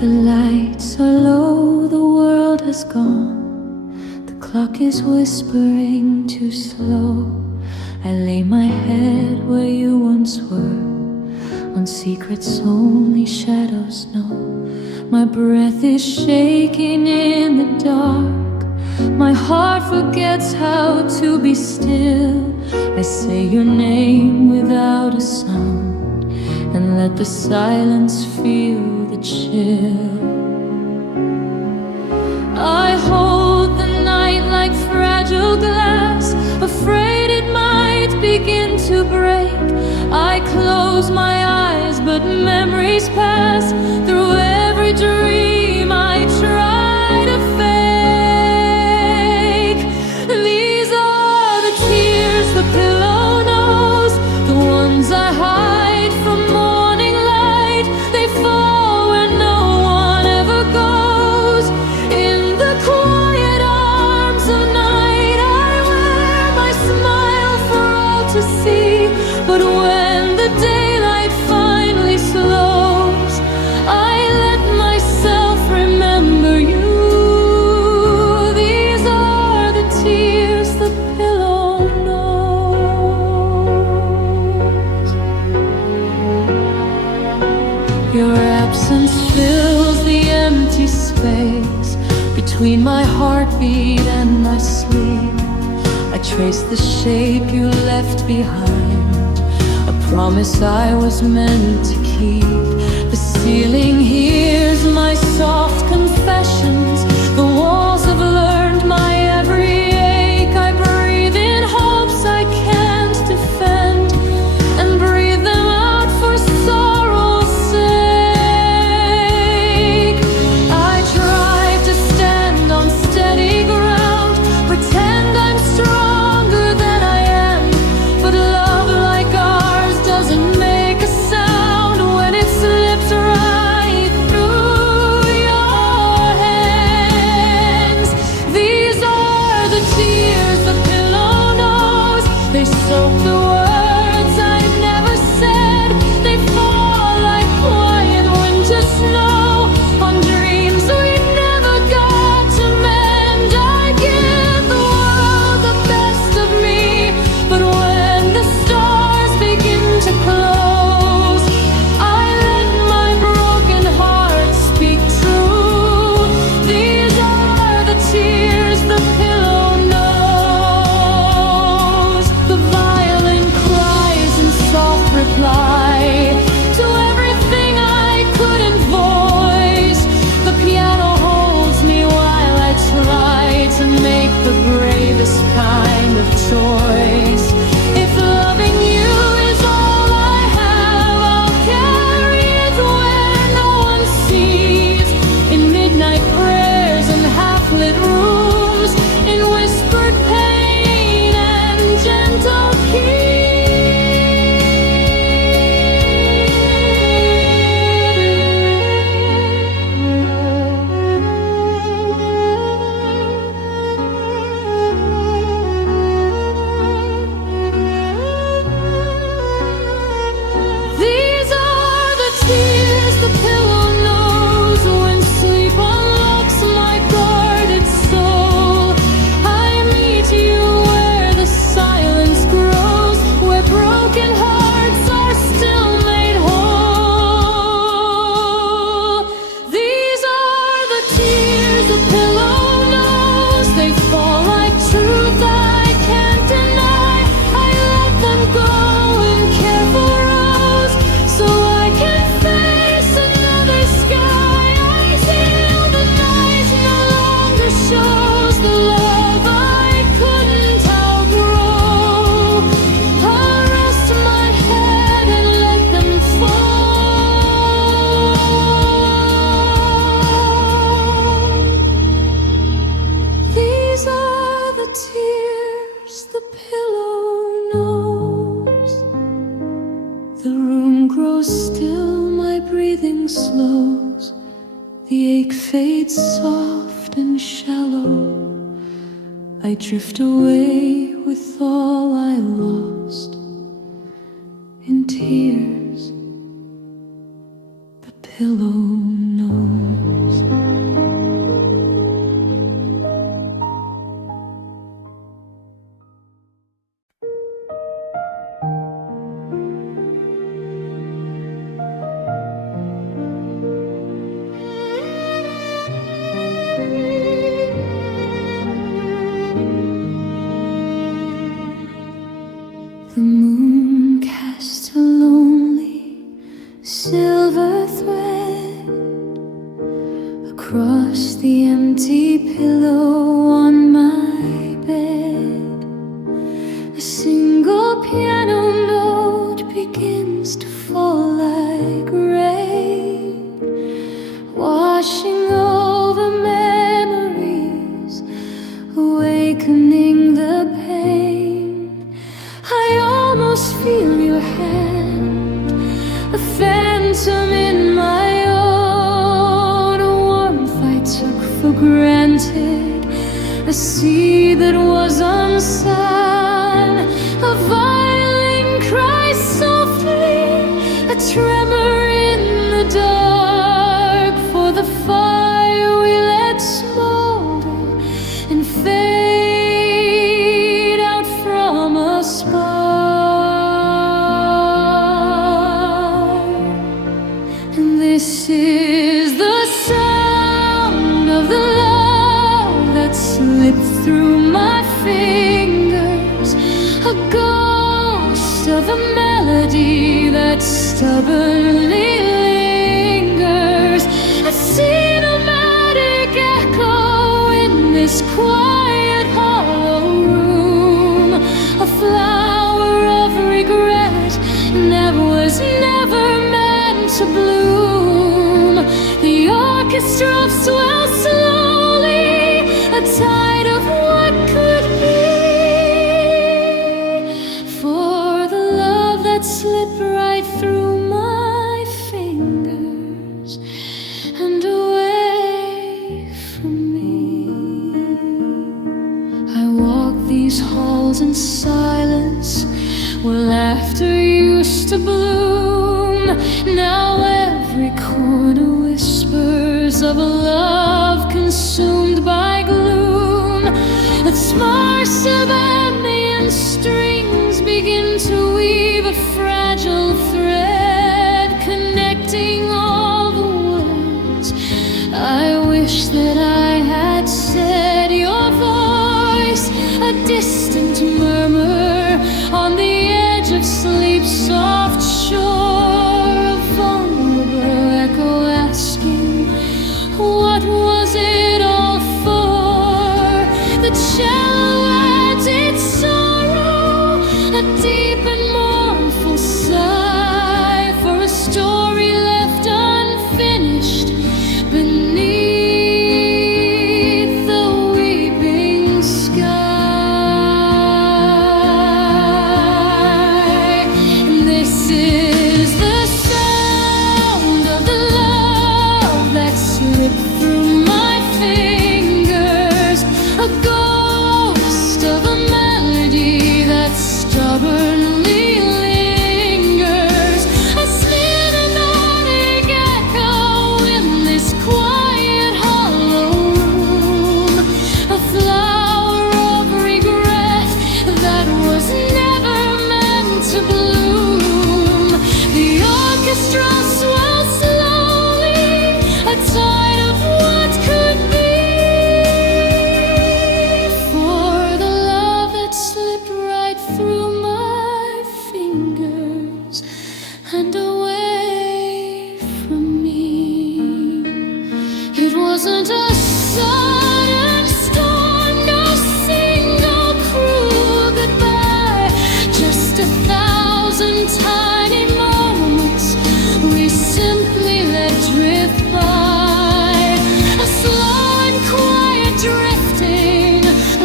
The lights are low, the world has gone. The clock is whispering too slow. I lay my head where you once were, on secrets only shadows know. My breath is shaking in the dark. My heart forgets how to be still. I say your name without a sound, and let the silence feel the chill. I hold the night like fragile glass, afraid it might begin to break. I close my eyes, but memories pass through every dream I try to fake. These are the tears the pillow knows, the ones I hide from morning light. They fall where no one ever goes. In the quiet arms of night, I wear my smile for all to see. But when the daylight finally slows, I let myself remember you. These are the tears the pillow knows. Your absence fills the empty space between my heartbeat and my sleep. I trace the shape you left behind, a promise I was meant to keep. The ceiling hears my soft confessions. The walls have learned my every ache. I breathe in hopes I can't defend, and breathe them out for sorrow's sake. I try to stand on steady ground, pretend I'm stronger than I am. But love like ours doesn't make a sound when it slips right through your hands. These are the tears the pillow knows. They soak the words I never said. They fall like quiet winter snow on dreams we never got to mend. I give the world the best of me, but when the stars begin to close, I let my broken heart speak true. These are the tears the pillow knows. The violin cries in soft reply to everything I couldn't voice. The piano holds me while I try to make the bravest kind of choice. If loving you is all I have, I'll carry it where no one sees. In midnight prayers and half-lit rooms, in whispered pain and gentle keys. These are the tears the pillow knows when sleep unlocks my guarded soul. I meet you where the silence grows, where broken hearts are still made whole. These are the tears the pillow knows. They fall like truth I can't deny. I let them go in careful rows, so I can face another sky. Until the night no longer shows the love I couldn't outgrow. I'll rest my head and let them fall. These are the tears the pillow knows. The room grows still, my breathing slows. The ache fades soft and shallow. I drift away with all I lost in tears. The pillow knows. across the empty pillow on my bed. A single piano note begins to fall like rain, washing over memories, awakening the pain. I almost feel your hand, a phantom in my own, a warmth I took for granted, a sea that was unsun, a violin cries softly, a tremor in the dark, for the fire we let smolder and fade out from a spark. And this is the sound of the love that slipped through my fingers, a ghost of a melody that stubbornly lingers, a cinematic echo in this quiet hollow room, a flower of regret that was never meant to bloom. The orchestra swells slowly, a tide of what could be, for the love that slipped right through my fingers and away from me. I walk these halls in silence where laughter used to bloom. Now every corner whispers of a love consumed by gloom. The sparse of ambient strings begin to weave a fragile thread, connecting all the words I wish that I had said. Your voice, a distant murmur on the edge of sleep's soft shore, a vulnerable echo asking, what was it all for? The cello adds its sorrow, a deep and mournful sigh, for a story left unfinished beneath the weeping sky. And this is the sound of the love that slipped through my fingers, a ghost of a melody that stubbornly lingers, a cinematic echo in this quiet hollow room, a flower of regret that was never meant to bloom. The orchestra swells slowly, a tide of what could be, for the love that slipped right through my fingers and away from me. It wasn't a sudden storm, no single cruel goodbye, just 1,000 tiny moments we simply let drift by, a slow and quiet drifting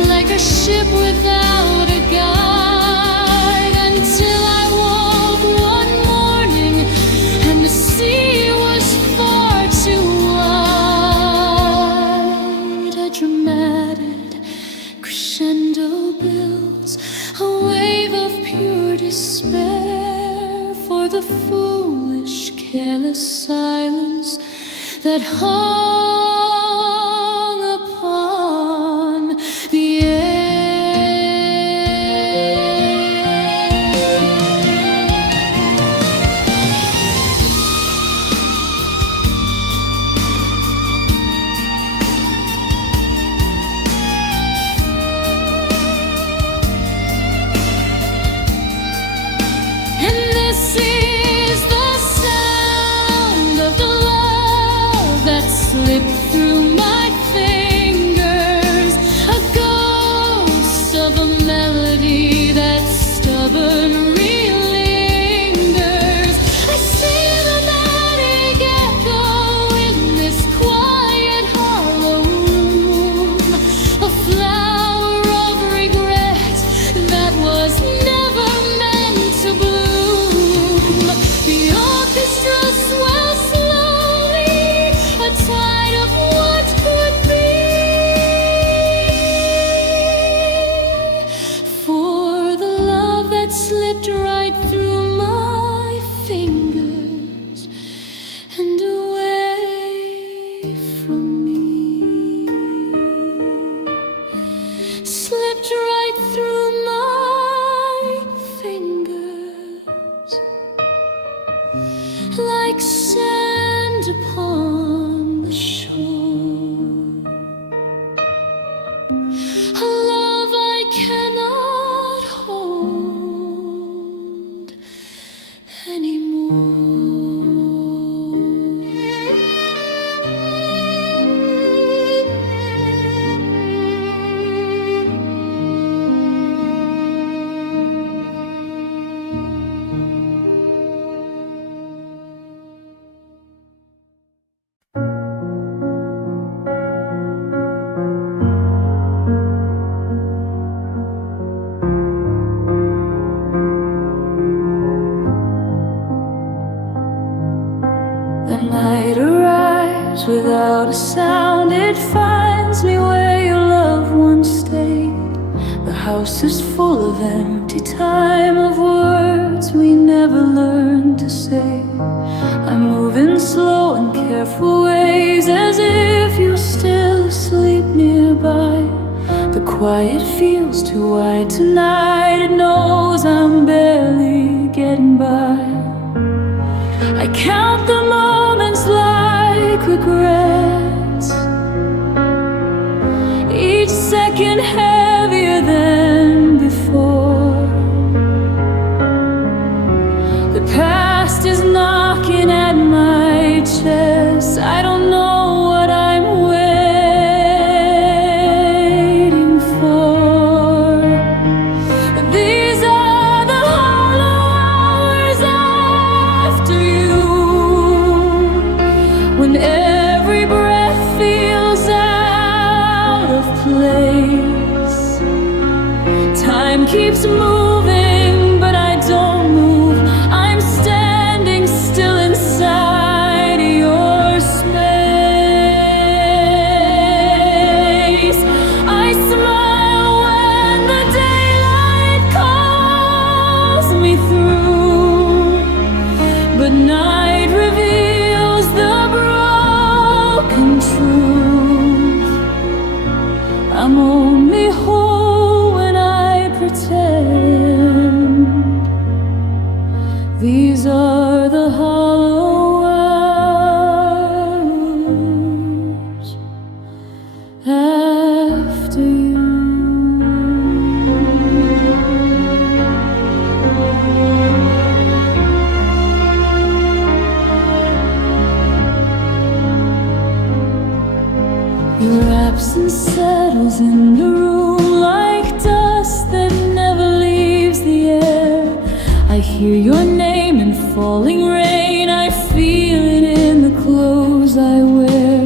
like a ship without a guide, until I woke one morning and the sea was far too wide. A dramatic crescendo builds, a wave of pure despair, for the foolish, careless silence that hung upon the air. And this is the sound of the love that slipped through my fingers, a ghost of a melody that stubbornly lingers. I see the manic echo in this quiet hollow room, a flower of regret that was never meant to bloom. The orchestra swells slowly, a tide of what could be. For the love that slipped right through my fingers and away from me, slipped right through my fingers like sand upon the shore. A love I cannot hold anymore. The night arrives without a sound. It finds me where your loved ones stayed. The house is full of empty time, of words we never learned to say. I'm moving slow and careful ways, as if you're still asleep nearby. The quiet feels too wide tonight. It knows I'm barely getting by. I count the moments like regrets, each second heavier than before. The past is knocking at my chest. I don't know what I'm waiting for. These are the hollow hours after you, when every breath feels out of place. Time keeps moving, but I don't move. I'm standing still inside your space. I smile when the daylight calls me through, but night reveals the broken truth. I'm only whole when I pretend. These are the hollow hours after you. Your absence settles in the room like dust that never leaves the air. I hear your name in falling rain. I feel it in the clothes I wear.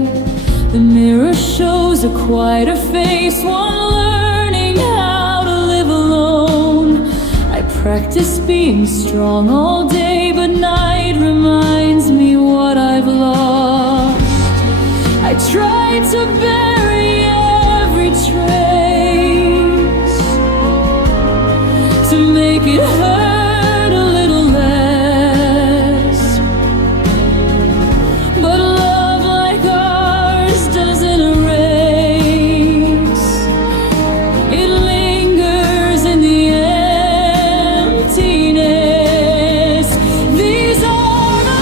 The mirror shows a quieter face, one learning how to live alone. I practice being strong all day, but night reminds me what I've lost. I try to bury every trace, to make it hurt a little less. But love like ours doesn't erase. It lingers in the emptiness. These are the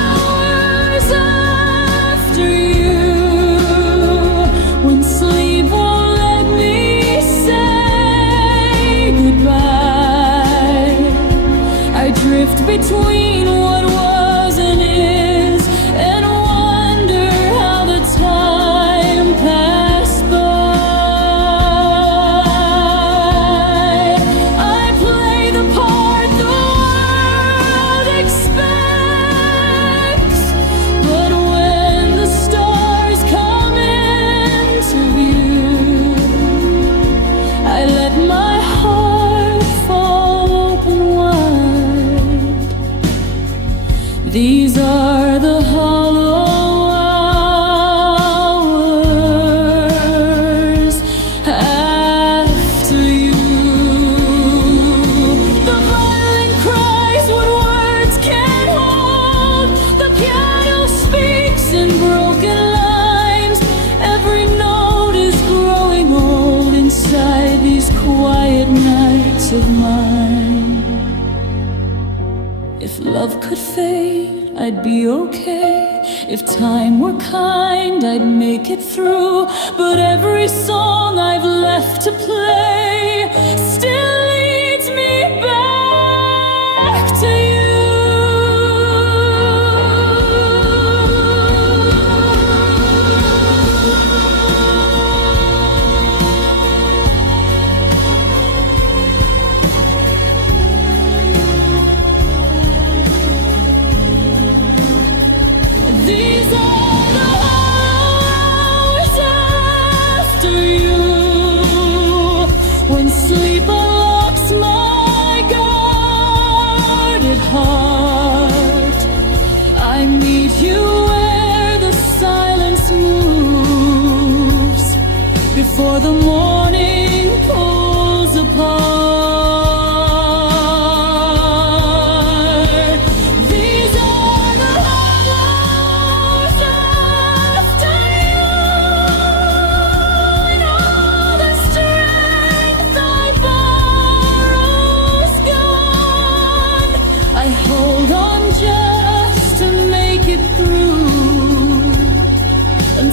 hours after you, when sleep won't let me say goodbye. love could fade, I'd be okay. If time were kind, I'd make it through. But every song I've left to play still leads me back to you. These are the hours after you, when sleep unlocks my guarded heart. I meet you where the silence moves, before the morning pulls apart.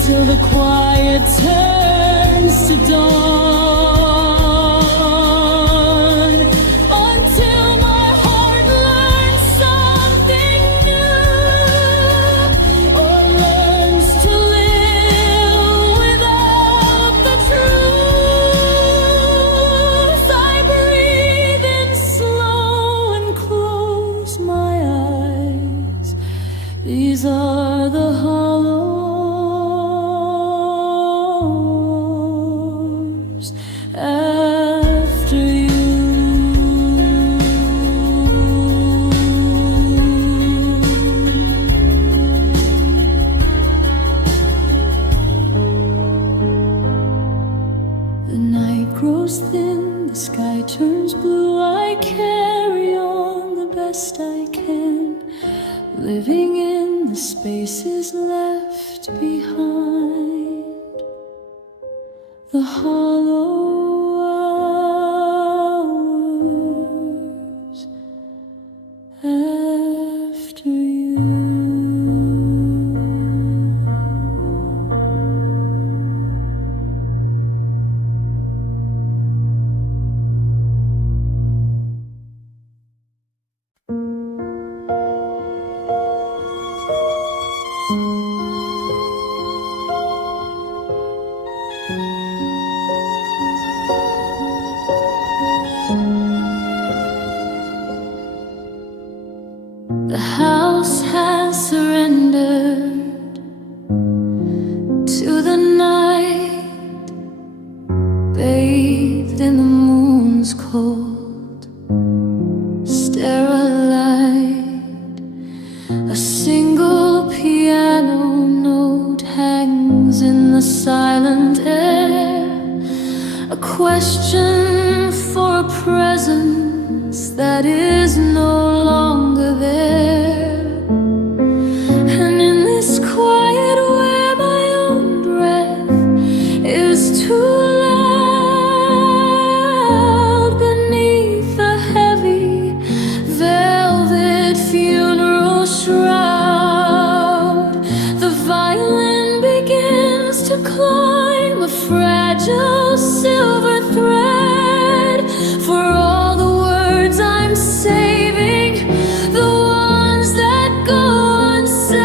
Till the quiet turns to dawn, until my heart learns something new, or learns to live without the truth. I breathe in slow and close my eyes. These are the hollow after you. The night grows thin, the sky turns blue. I carry on the best I can, living in the spaces left behind. The hollow hours after you. The house has surrendered to the night, bathed in the moon's cold sterile light. A single piano note hangs in the silent air, a question for a presence that is no longer there. And in this quiet where my own breath is too loud, beneath a heavy velvet funeral shroud, the violin begins to climb a fragile silver thread. For all the words I'm saving, the ones that go unsaid,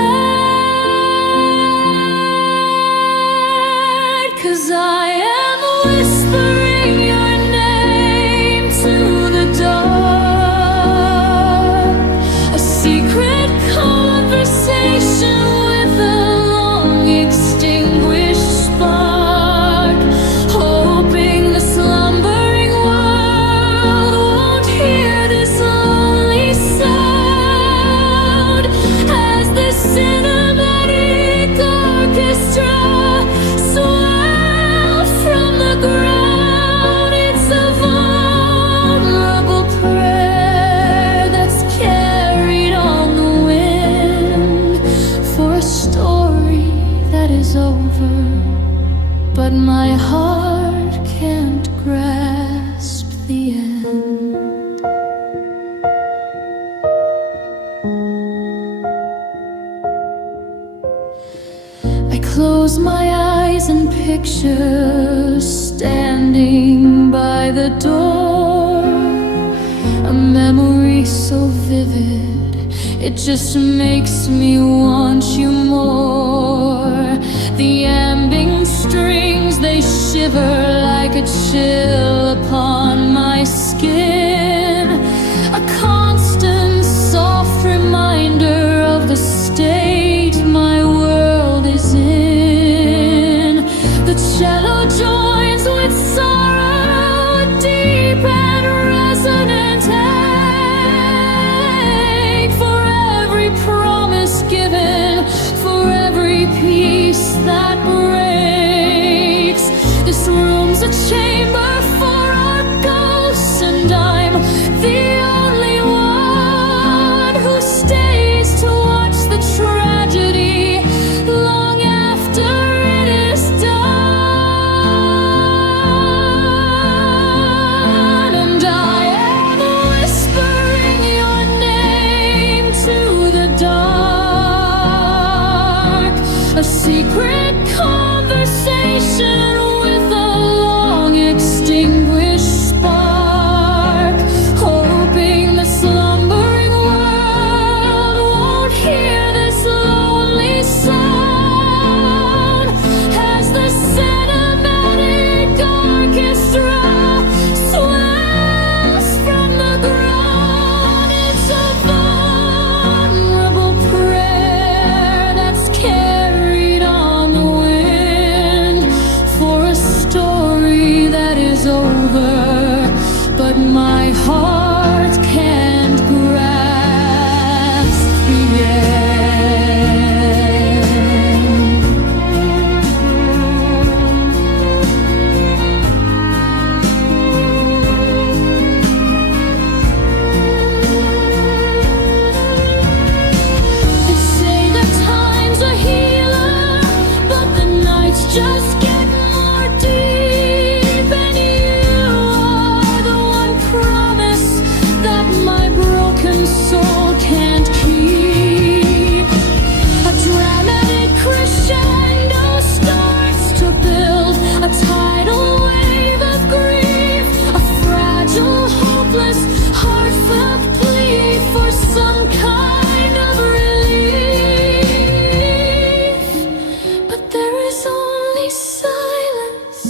'cause I am whispering your name to the dark, a secret conversation with a long extinguished spark, hoping the slumbering world won't hear this lonely sound, as this cinematic orchestra swells from the ground. It's a vulnerable prayer that's carried on the wind, for a story that is over, but my heart can't grasp the end. I close my eyes and picture standing by the door, a memory so vivid, it just makes me want you more. The ambing strings, they shiver like a chill upon my skin, a constant soft reminder of the state my world is in. The cello joins with sorrow, deep and resonant ache, for every promise given, for every piece that breaks. This room's a chamber for our ghosts, and I'm the only one who stays to watch the tragedy long after it is done. And I am whispering your name to the dark, a secret conversation with a long extinguished spark, hoping the slumbering world won't hear this lonely sound as the cinematic orchestra swells from the ground. It's a vulnerable prayer that's carried on the wind for a story that is over, but my heart can't grasp the end. They say that time's a healer, but the nights just get more deep, and you are the one promise that my broken soul can't keep. A dramatic crescendo starts to build, a tidal wave of grief, a fragile, hopeless, heartfelt plea for some kind of relief. But there is only silence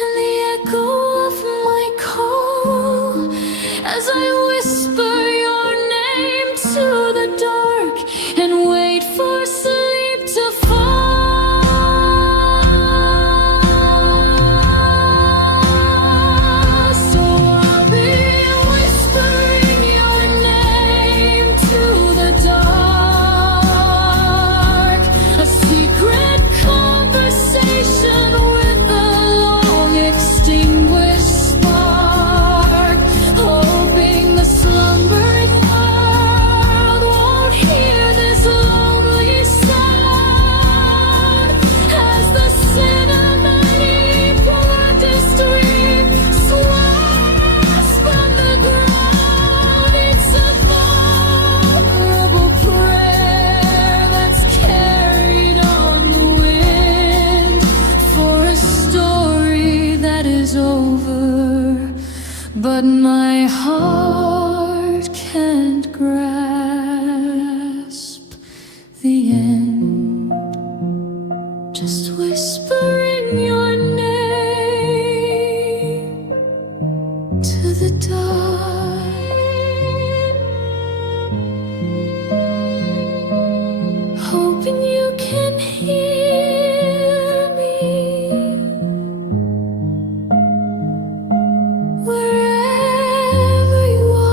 and the echo of my call as I whisper your name to the dark and wait for sleep to fall. So I'll be whispering your name to the dark, a secret conversation with a long extinguished spark, hoping the slumbering world won't hear this lonely sound as the cinematic orchestra swells from the ground. It's a vulnerable prayer that's carried on the wind for a story that is over, but my heart can't grasp the end. Just whispering your name to the dark, hoping you can hear me wherever you are.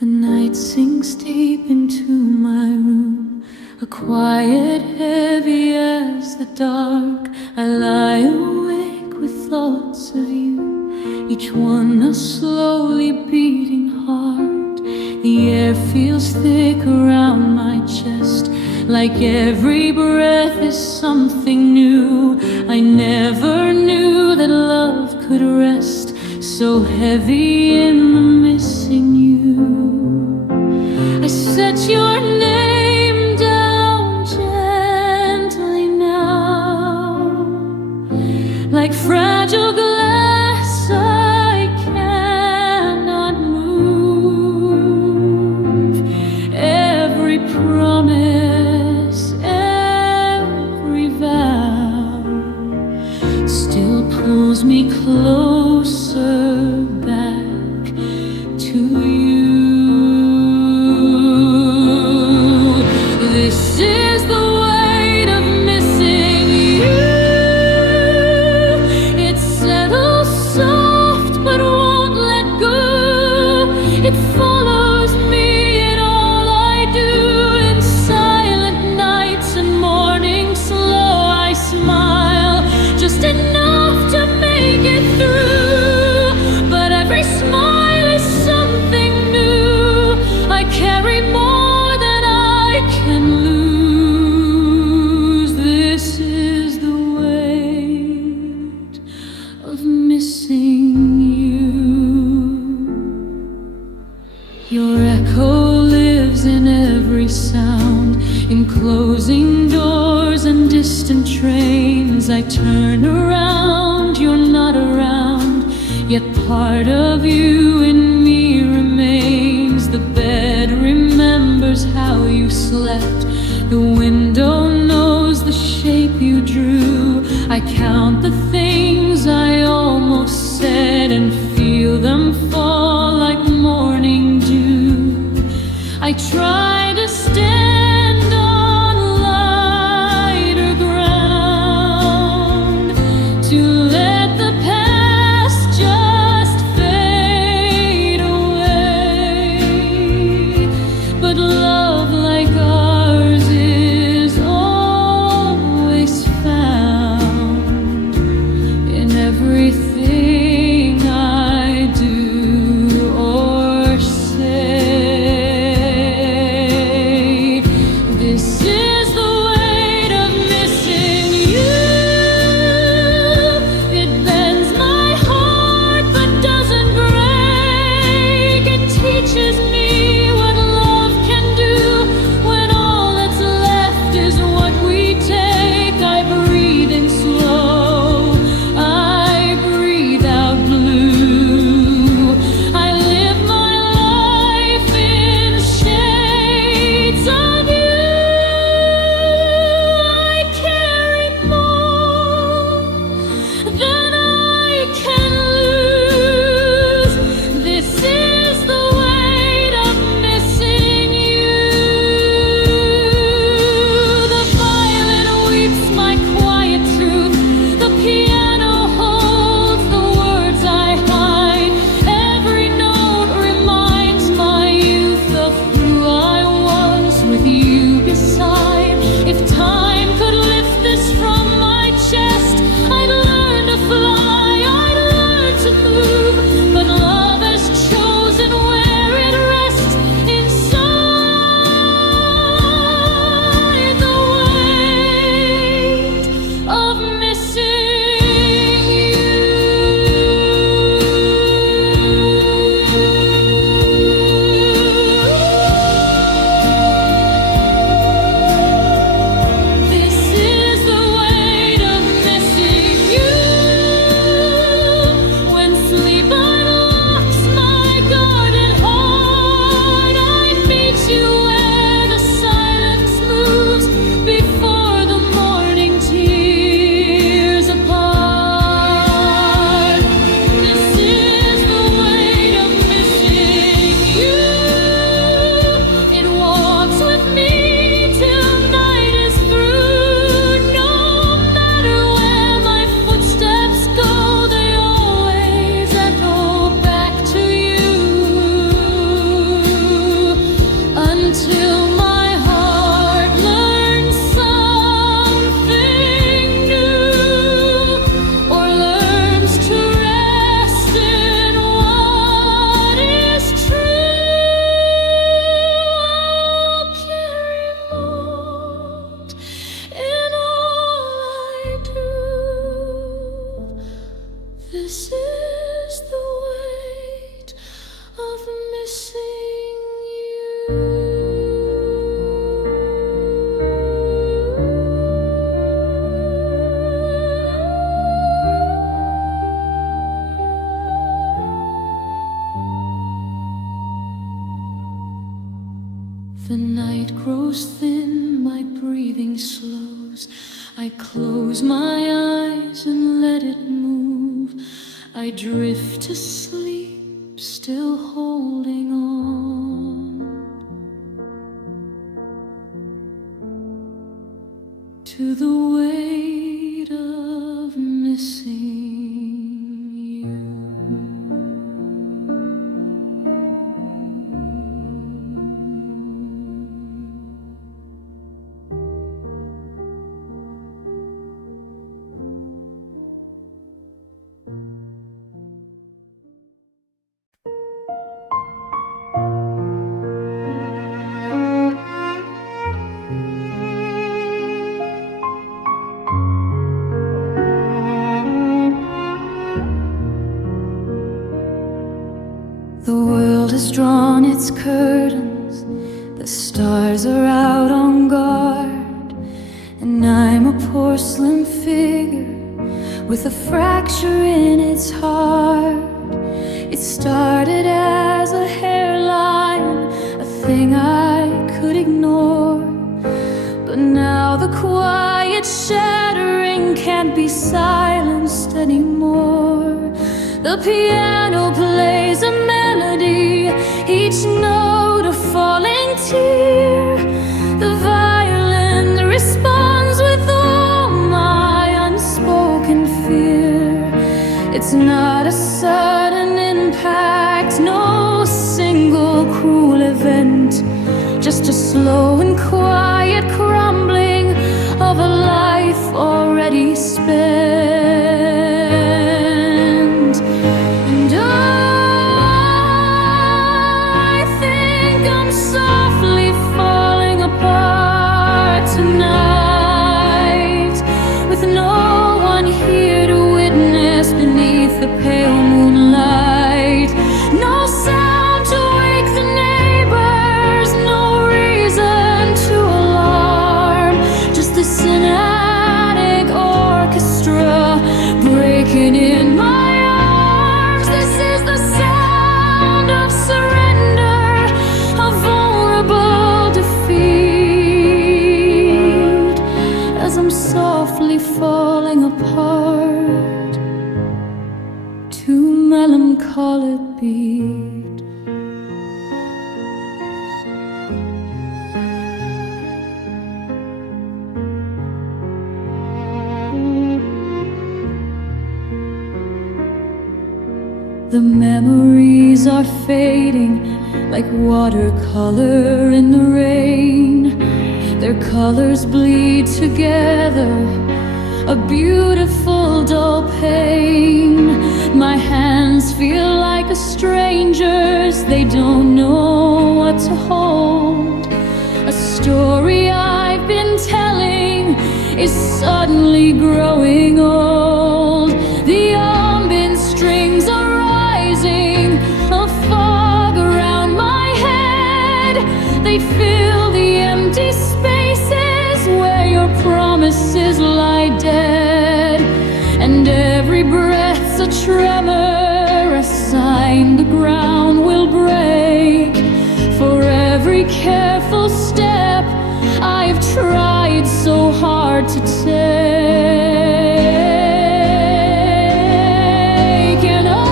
The night sinks deep into my room, A quiet, heavy as the dark, I lie awake with thoughts of you, each one a slowly beating heart. The air feels thick around my chest, like every breath is something new. I never knew that love could rest so heavy in the missing you. I set your name down gently now, like fragile glass I cannot move. Every promise, every vow still pulls me closer back to you. This is the weight of missing you. It settles soft but won't let go. It follows me in all I do. In silent nights and mornings slow, I smile just enough to make it through. But every smile is something new. I carry more than I can lose. This is the weight of missing you. Your echo lives in every sound, in closing doors and distant trains. I turn around, you're not around, yet part of you in me remains. The bed remembers how you slept, the window knows the shape you drew. I count the things I almost said and feel them fall like morning dew. I try to stand on lighter ground, to let the past just fade away. But love like ours is always found in everything I do or say. This is the weight of missing you. The night grows thin, my breathing slows. I close my eyes and let it move. I drift to sleep, still holding on to the weight of missing you. The world has drawn its curtains, the stars are out on guard, and I'm a porcelain figure with a fracture in its heart. It started as a hairline, a thing I could ignore, but now the quiet shattering can't be silenced anymore. The piano plays a melody, each note a falling tear. The violin responds with all my unspoken fear. It's not a sudden impact, no single cruel event, just a slow and quiet crumbling of a life already spent. The pale moonlight, no sound to wake the neighbors, no reason to alarm, just the cinematic orchestra breaking in my arms. This is the sound of surrender, a vulnerable defeat, as I'm softly falling apart to melancholic beat. The memories are fading like watercolor in the rain. Their colors bleed together, a beautiful dull pain. My hands feel like a stranger's, they don't know what to hold. A story I've been telling is suddenly growing old. The ambient strings are rising, a fog around my head. They fill the empty spaces where your promises lie dead. And every breath's a tremor, a sign the ground will break. For every careful step I've tried so hard to take. And I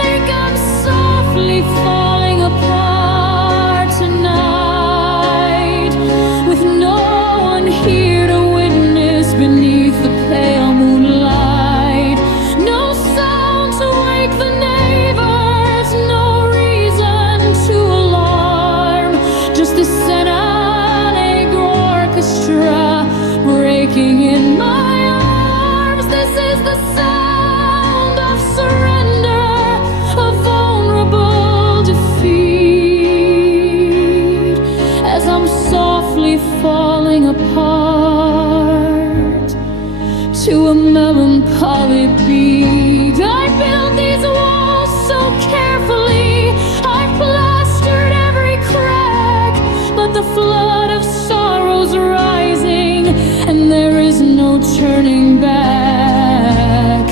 think I'm softly falling apart tonight, with no one here to witness beneath the pale moonlight. No sound to wake the neighbors, no reason to alarm, just the cinematic orchestra breaking in my arms. This is the sound of surrender, a vulnerable defeat, as I'm softly falling apart to a melancholy beat. I built these walls so carefully, I plastered every crack, but the flood of sorrow's rising, and there is no turning back.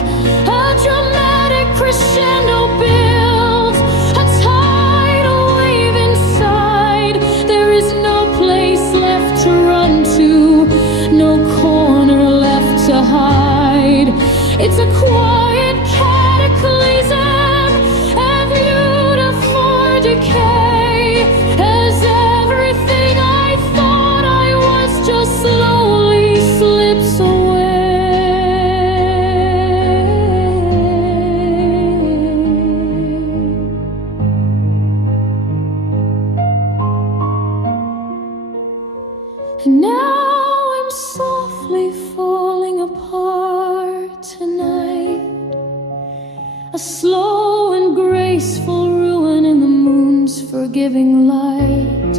A dramatic crescendo builds, a tidal wave inside. There is no place left to run to, no corner left to hide. It's a quiet cataclysm, a beautiful decay, as everything I thought I was just slowly slips away. And now I'm softly falling apart tonight, a slow and graceful ruin in the moon's forgiving light.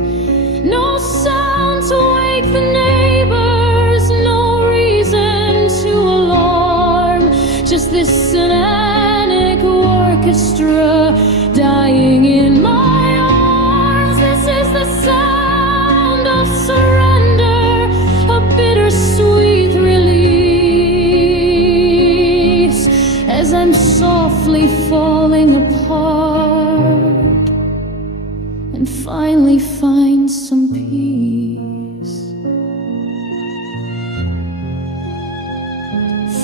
No sound to wake the neighbors, no reason to alarm, just this cynic orchestra dying in my arms. This is the sound of surrender, a bittersweet release, as I'm softly falling apart and finally find some peace.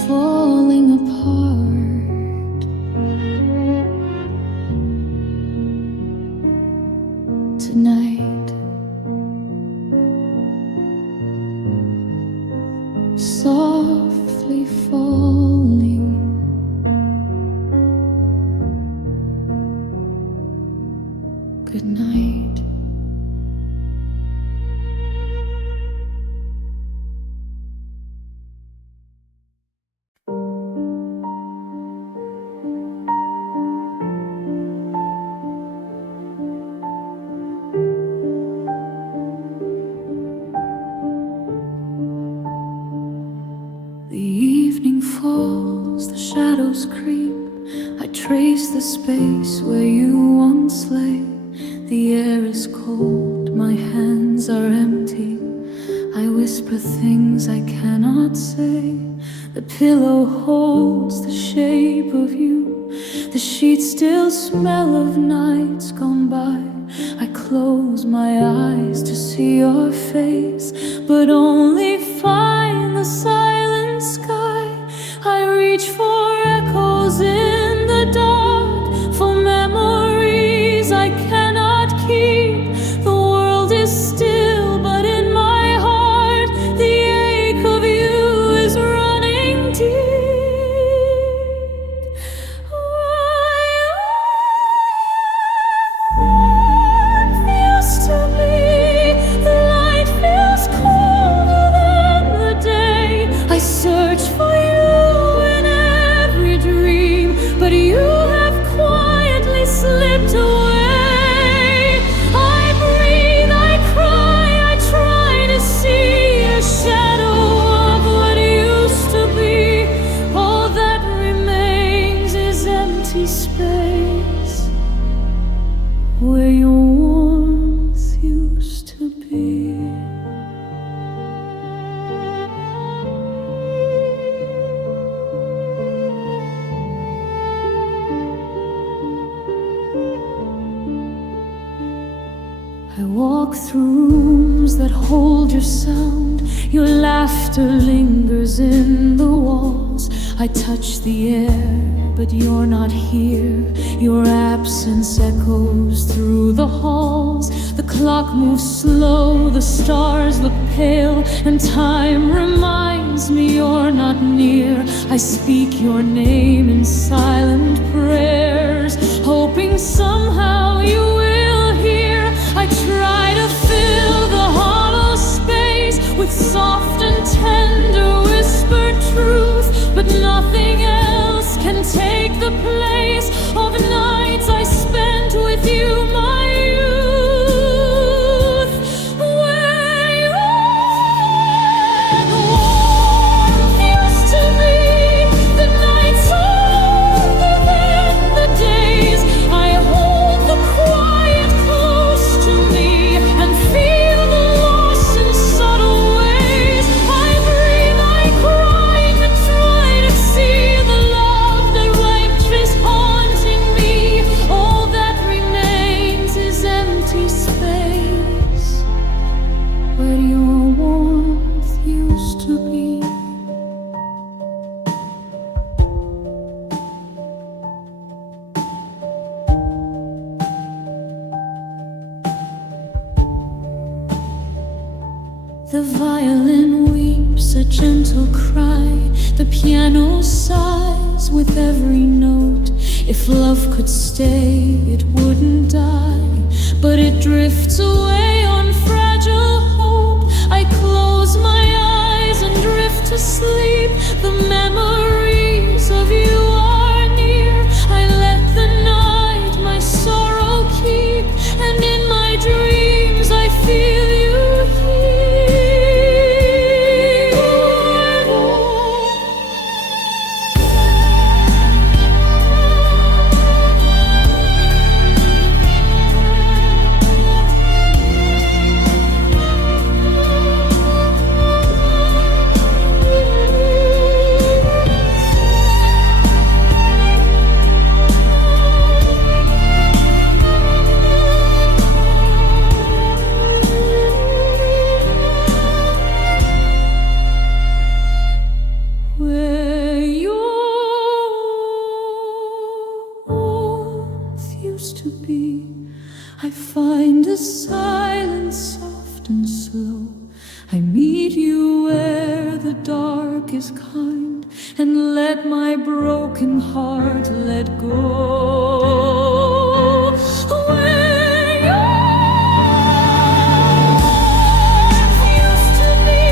Falling apart tonight, softly falling. Good night. The evening falls, the shadows creep. I trace the space where you once lay. The air is cold, my hands are empty. I whisper things I cannot say. The pillow holds the shape of you. The sheets still smell of nights gone by. I close my eyes to see your face, but only find the silent sky. I reach for echoes in the dark, for memories I cannot keep. The world is still, but in my heart the ache of you is running deep. Warmth used to be, the light feels colder than the day. I search for you in every dream, but you have quietly slipped away. I breathe, I cry, I try to see a shadow of what used to be. All that remains is empty space where your warmth used to be. I walk through rooms that hold your sound. Your laughter lingers in the walls. I touch the air, but you're not here. Your absence echoes through the halls. The clock moves slow, the stars look pale, and time reminds me you're not near. I speak your name in silent prayers, hoping somehow you will hear. I try to fill the hollow space with soft and tender whispered truth, but nothing else can take the place of nights I spent with you, my youth. Where your warmth used to be. violin weeps a gentle cry. The piano sighs with every note. If love could stay, it wouldn't die, but it drifts away on fragile hope. I close my eyes and drift to sleep. The memories of you are near. I let the night my sorrow keep, and in my dreams I feel you to be. I find a silence soft and slow. I meet you where the dark is kind, and let my broken heart let go. Where your warmth used to be,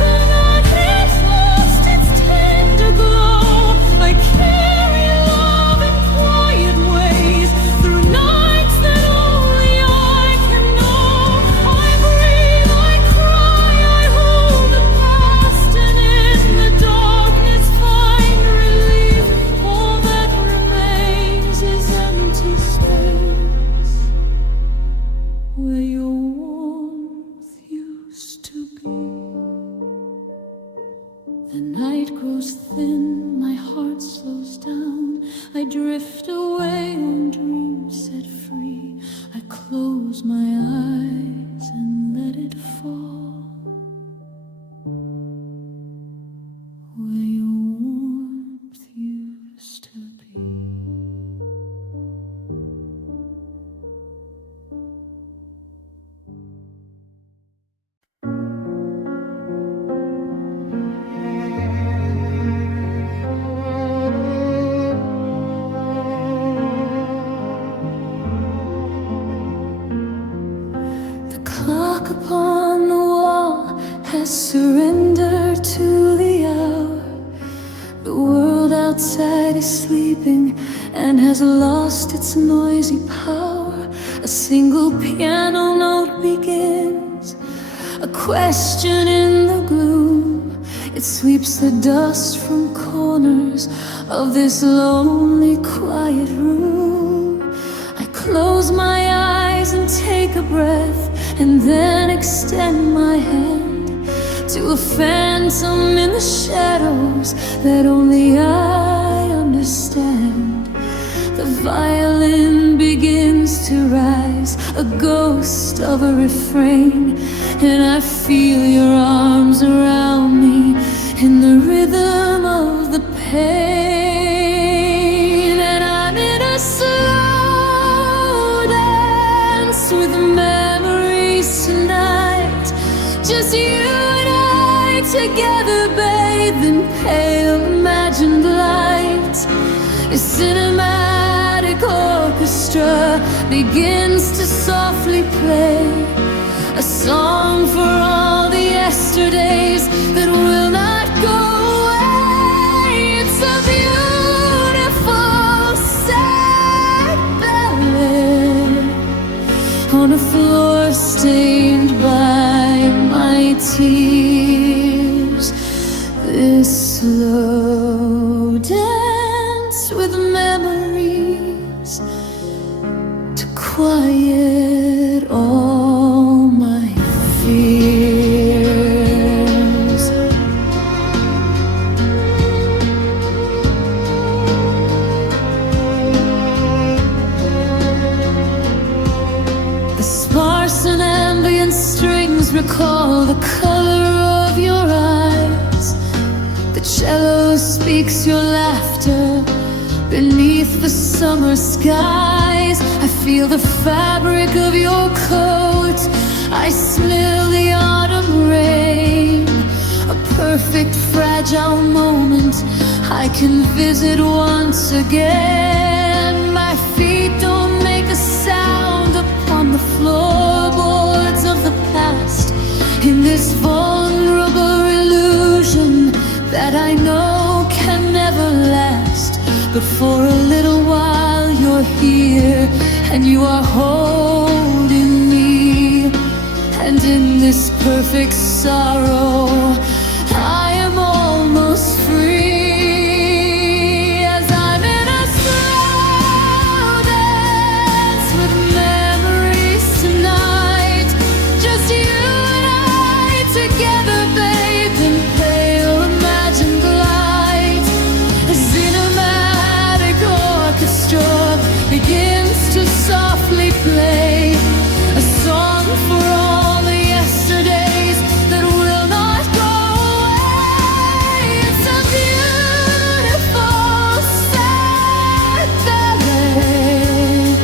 the night has lost its tender glow. I carry love in quiet ways through nights that only I can know. I breathe, I cry, I hold the past, and in the darkness find relief. All that remains is empty space where your warmth used to be. The night grows thin, my heart slows down. I drift away on dreams set free. I close my eyes and let it fall where your warmth used to be. The clock upon the wall has surrendered to the hour. The world outside is sleeping and has lost its noisy power. A single piano note begins, a question in the gloom. It sweeps the dust from corners of this lonely, quiet room. I close my eyes and take a breath, and then extend my hand to a phantom in the shadows that only I understand. The violin begins to rise, a ghost of a refrain, and I feel your arms around me in the rhythm of the pain. And I'm in a slow dance with memories tonight, just you and I together, bathed in pale imagined light. A cinematic orchestra begins to softly play a song for all the yesterdays that will not go away. It's a beautiful sad ballet on a floor stained by my tears. This slow dance with memories to quiet all my fears. The sparse and ambient strings recall the color of your eyes. The cello speaks your laughter beneath the summer skies. I feel the fabric of your coat I smell the autumn rain, a perfect fragile moment I can visit once again. My feet don't make a sound upon the floorboards of the past, in this vulnerable illusion that I know can never last. But for a little while you're here, and you are holding me, and in this perfect sorrow I am almost free, as I'm in a slow dance with memories tonight. Just you and I together, babe, in pale imagined light. A cinematic orchestra begins to softly play a song for all the yesterdays that will not go away. It's a beautiful sad ballet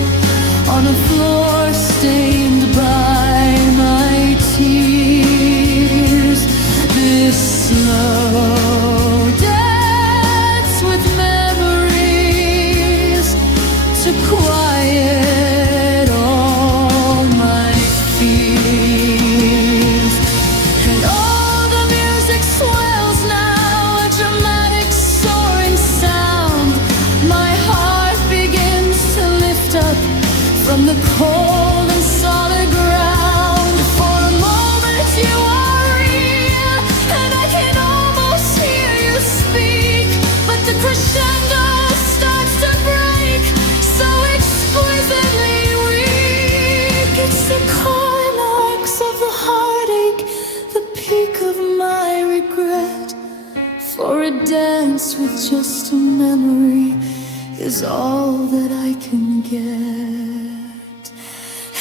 on a floor stained by my tears. This slow dance with memories to quiet all my fears. And all the music swells now, a dramatic soaring sound. My heart begins to lift up from the cold and solid ground. For a moment you are real, and I can almost hear you speak, but the crescendo starts to break so exquisitely weak. It's the climax of the heartache, the peak of my regret. For a dance with just a memory is all that I can get.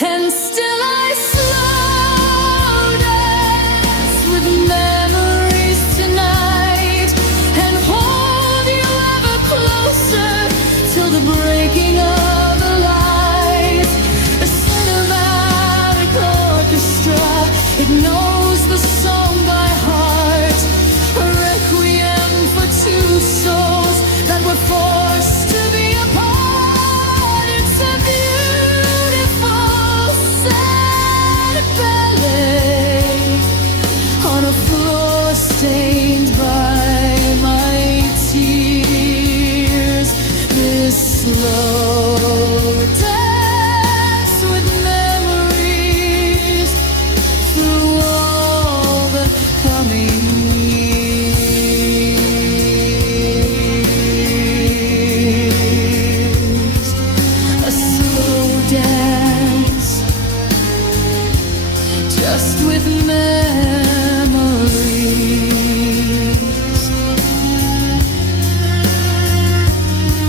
And still I slow dance with memories tonight, and hold you ever closer till the breaking of the light. A cinematic orchestra, it knows the song by heart, a requiem for two souls that were forced to be apart. It's a beautiful sad ballet on a floor stained by my tears. This slow dance with memories through all the coming years. A slow dance just with memories,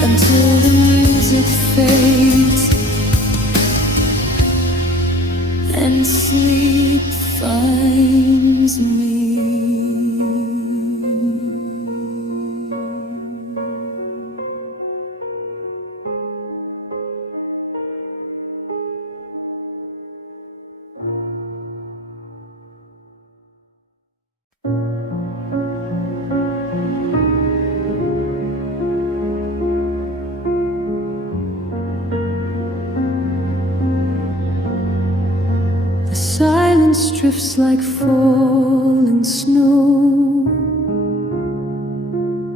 until the music fades and sleep finds me. The silence drifts like falling snow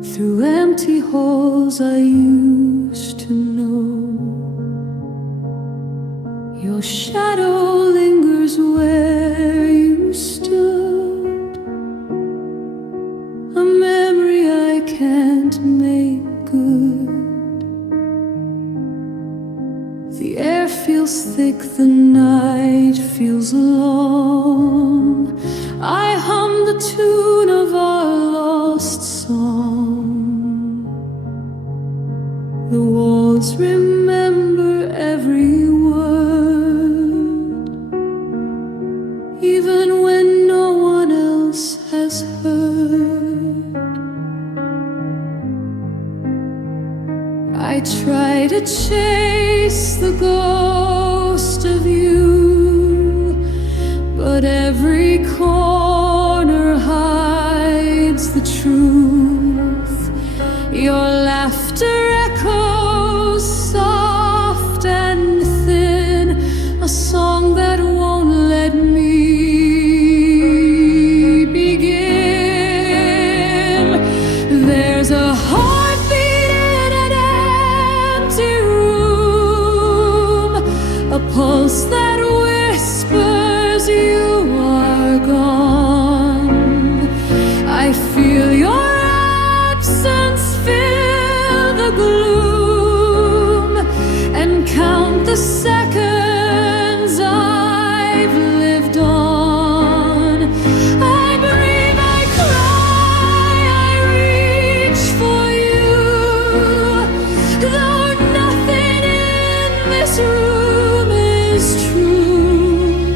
through empty halls I used to know. Your shadow lingers where you stood, a memory I can't make good. The air feels thick, the night feels long. I hum the tune of our lost song. The walls remember every word, even when no one else has heard. I try to chase the ghost of you, but every corner hides the truth. Your laughter echoes soft and thin, a song that won't let me begin. There's a heartbeat in an empty room, a pulse that whispers you are gone. I feel your absence fill the gloom and count the seconds I've lived on. I breathe, I cry, I reach for you, though nothing in this room is true.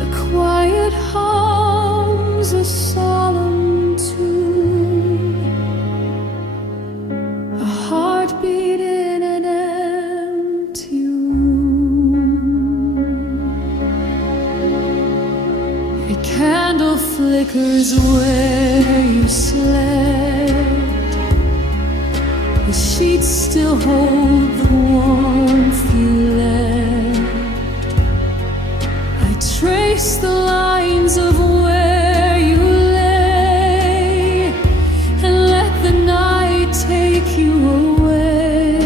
The quiet hums a solemn tune, a heartbeat in an empty room. A candle flickers where you slept. The sheets still hold the warmth you left. I trace the lines of where you lay and let the night take you away.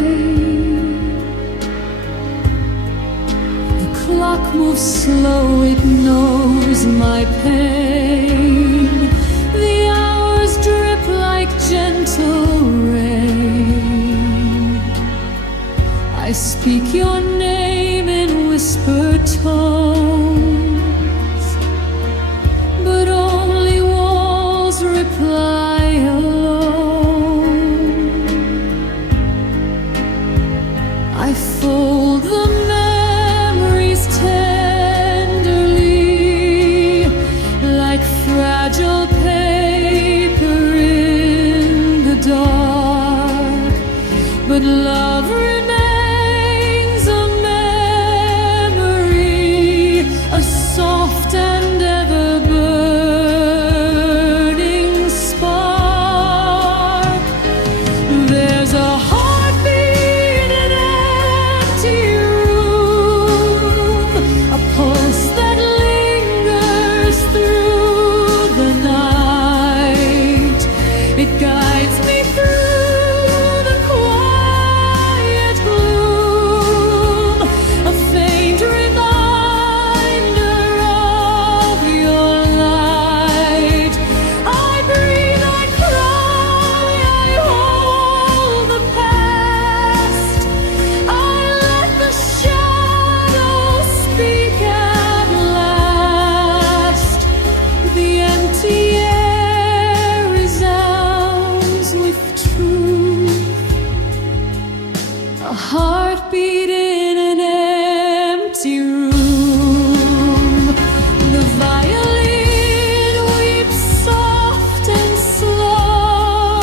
The clock moves slow, it knows my pain. The hours drip like gentle rain. I speak your name in whispered tones, but only walls reply alone. I fold the memories tenderly, like fragile paper in the dark, but love remains a memory, a soft and ever burning spark. There's a heartbeat in an empty room, a pulse that lingers through the night. It guides me through the quiet gloom, a faint reminder of your light. I breathe, I cry, I hold the past. I let the shadows speak at last. The empty air resounds with truth, a heartbeat in an empty room. The violin weeps soft and slow,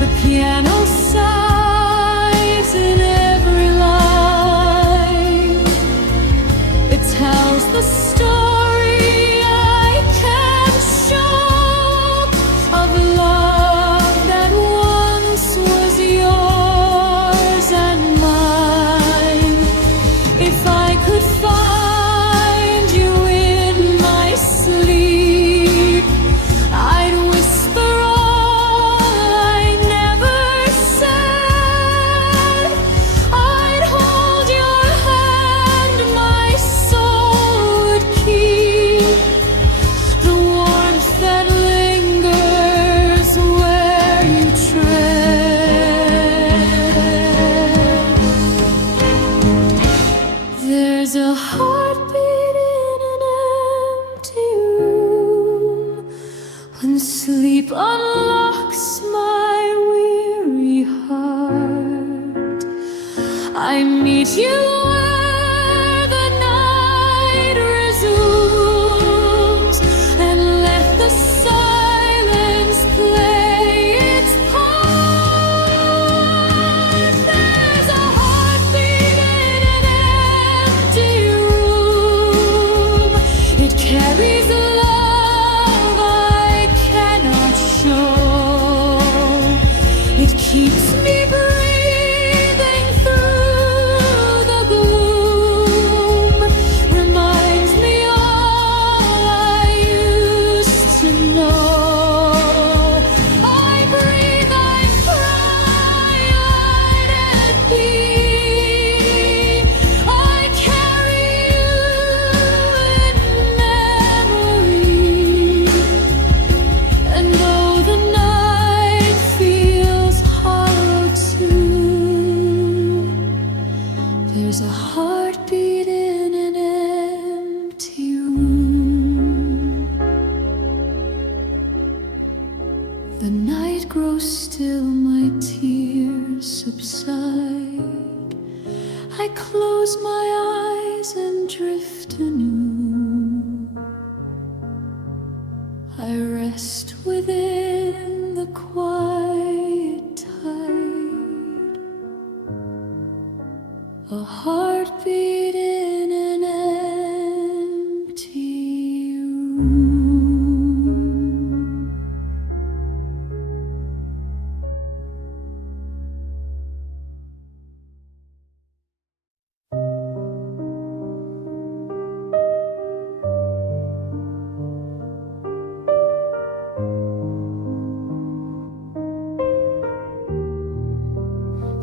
the piano sighs in every line. It tells the story I can't show, of love that once was yours and mine. If I could find you in my sleep, I'd whisper all I never said. I'd hold your hand, my soul would keep, the warmth that lingers where you tread. There's a heartbeat in an empty room, when sleep unlocks my weary heart. I meet you where the night resumes, and let the silence play its part. There's a heartbeat in an empty room, The night grows still, my tears subside. I close my eyes and drift anew. I rest within the quiet tide, a heartbeat in an empty room.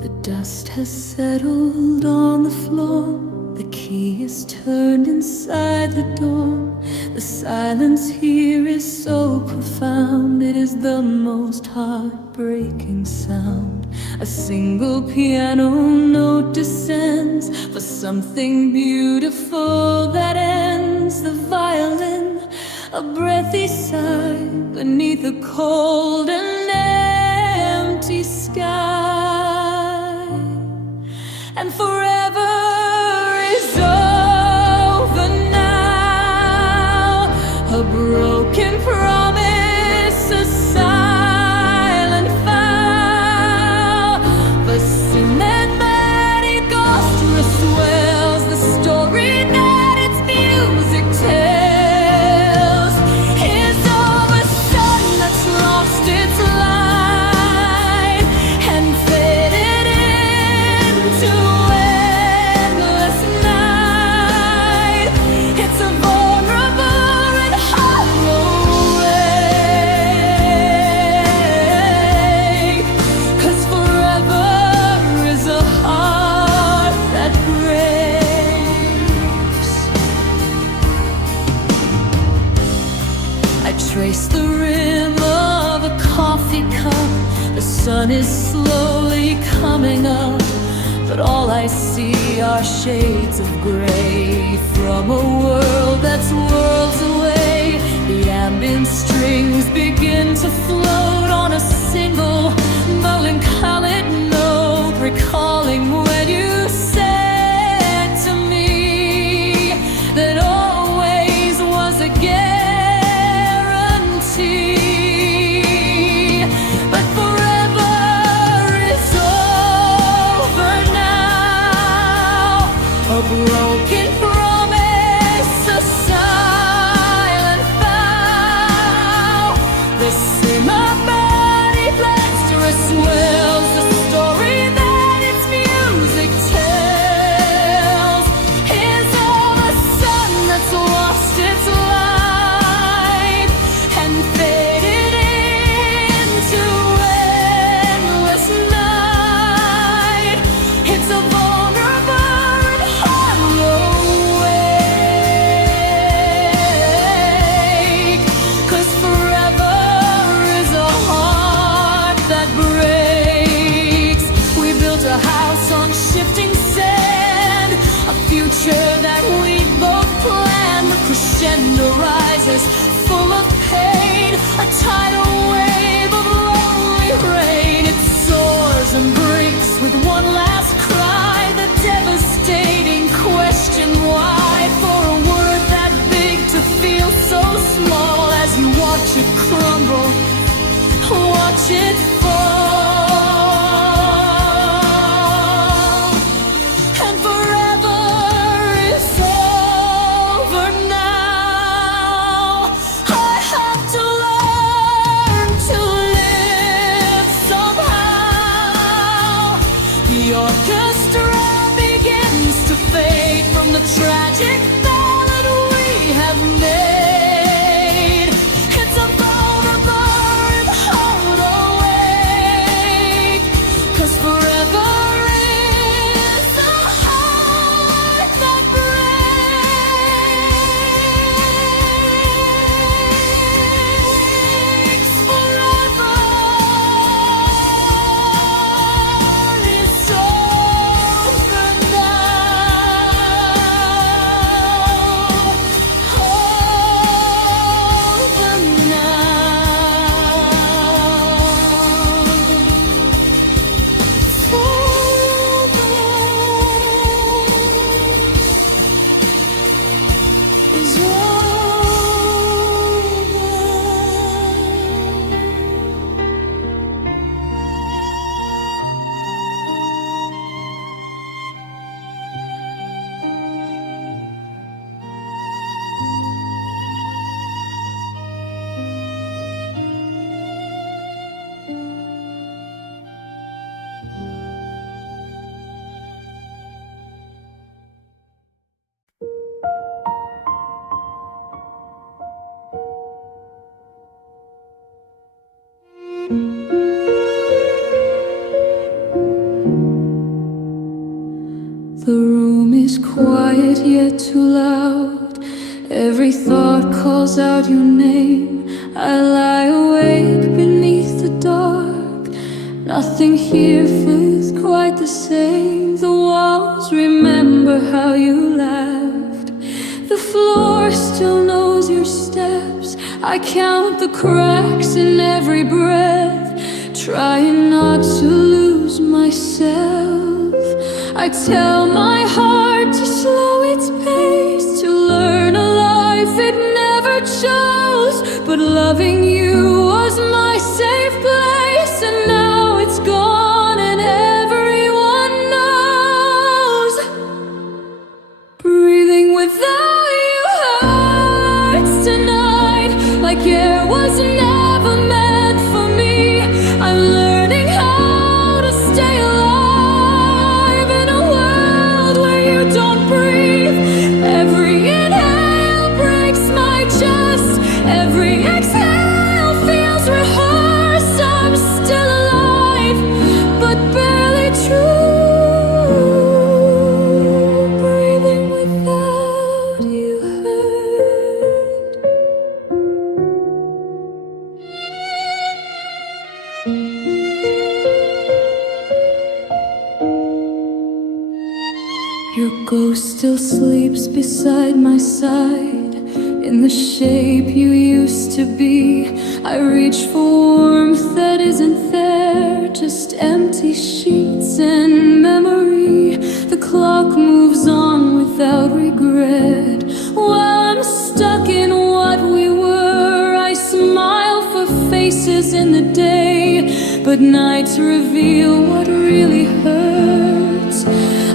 The dust has settled on the floor. The key is turned inside the door. The silence here is so profound. It is the most heartbreaking sound. A single piano note descends for something beautiful that ends. The violin, a breathy sigh beneath a cold and empty sky. And forever is over now. A broken promise, a silent vow. The cinematic orchestra swells the story that its music tells. Is of a sun that's lost its light and faded into endless night. It's a vulnerable and hollow ache, 'cause forever is a heart that breaks. I trace the rim of a coffee cup. The sun is slowly coming up, but all I see are shades of gray from a world that's worlds away. The ambient strings begin to float on a single melancholic note, recalling when you said to me that always was a guarantee. But forever is over now. A broken promise, a silent vow. The cinematic blusterous swells the story that its music tells. Is of a sun that's lost its light and faded into endless night. It's a vulnerable and hollow ache, 'cause forever is a heart that breaks. We built a house on shifting sand, a future that we both planned. The crescendo rises, full of pain, a tidal wave of lonely rain. It soars and breaks with one last cry, the devastating question why. For a word that big to feel so small, as you watch it crumble, watch it fall. And forever is over now. I have to learn to live somehow. The orchestra begins to fade from the tragic ballad we have made. It's a vulnerable and hollow too loud. Every thought calls out your name. I lie awake beneath the dark. Nothing here feels quite the same. The walls remember how you laughed. The floor still knows your steps. I count the cracks in every breath, trying not to lose myself. I tell my heart to slow its pace, to learn a life it never chose. But loving you was my safe place, and now it's gone and everyone knows. Breathing without you hurts tonight, like air was never meant for me. I'm learning how to stay alive in a world where you don't breathe. Every inhale breaks my chest. Every exhale feels rehearsed. I'm still alive, but barely true. Breathing without you hurt. Your ghost still sleeps beside my side, in the shape you used to be. I reach for warmth that isn't there, just empty sheets and memory. The clock moves on without regret. While I'm stuck in what we were, I smile for faces in the day, but nights reveal what really hurts.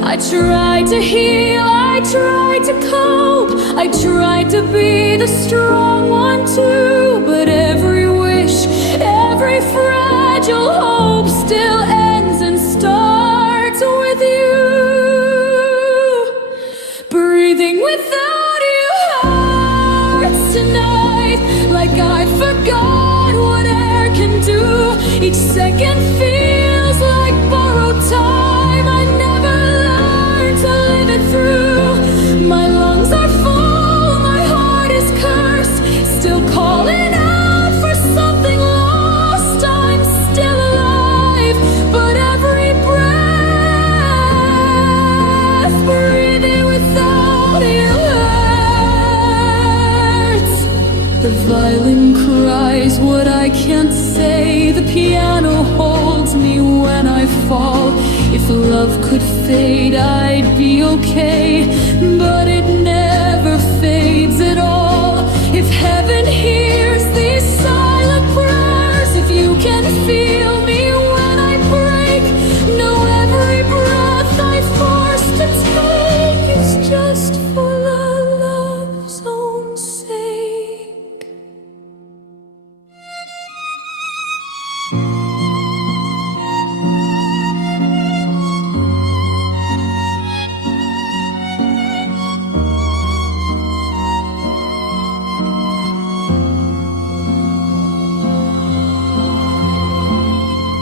I tried to heal, I tried to cope, I tried to be the strong one too. But every wish, every fragile hope still ends and starts with you. Breathing without you hurts tonight, like I forgot what air can do. Each second feels like borrowed time. I never learned to live it through. My lungs are full, my heart is cursed, still calling out for something lost. I'm still alive, but every breath, breathing without you hurts. The violin cries what I can't say. The piano holds me when I fall. If love could fade, I'd be okay, but it never fades at all. If heaven hears these silent prayers, if you can feel me when I break, know every breath I force to take is just for love's own sake.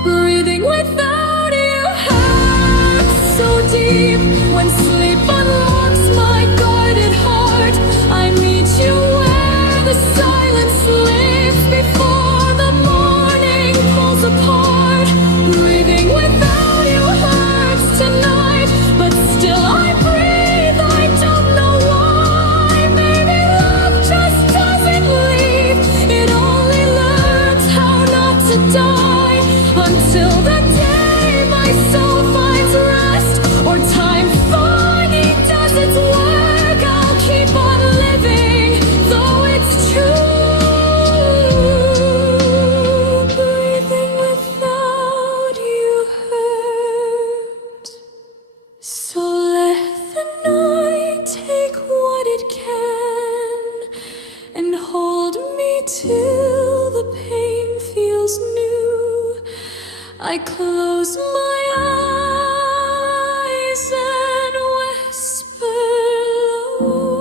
Breathing without you hurts so deep. When sleep unlocks my guarded heart, I meet you where the silence sleeps before the morning falls apart. Breathing without you hurts tonight, but still I breathe. I don't know why. Maybe love just doesn't leave. It only learns how not to die, until the day my soul finds rest, or time finally does its work. I'll keep on living, though it's true. Breathing without you hurt. So let the night take what it can, and hold me till the pain feels new. I close my eyes and whisper low.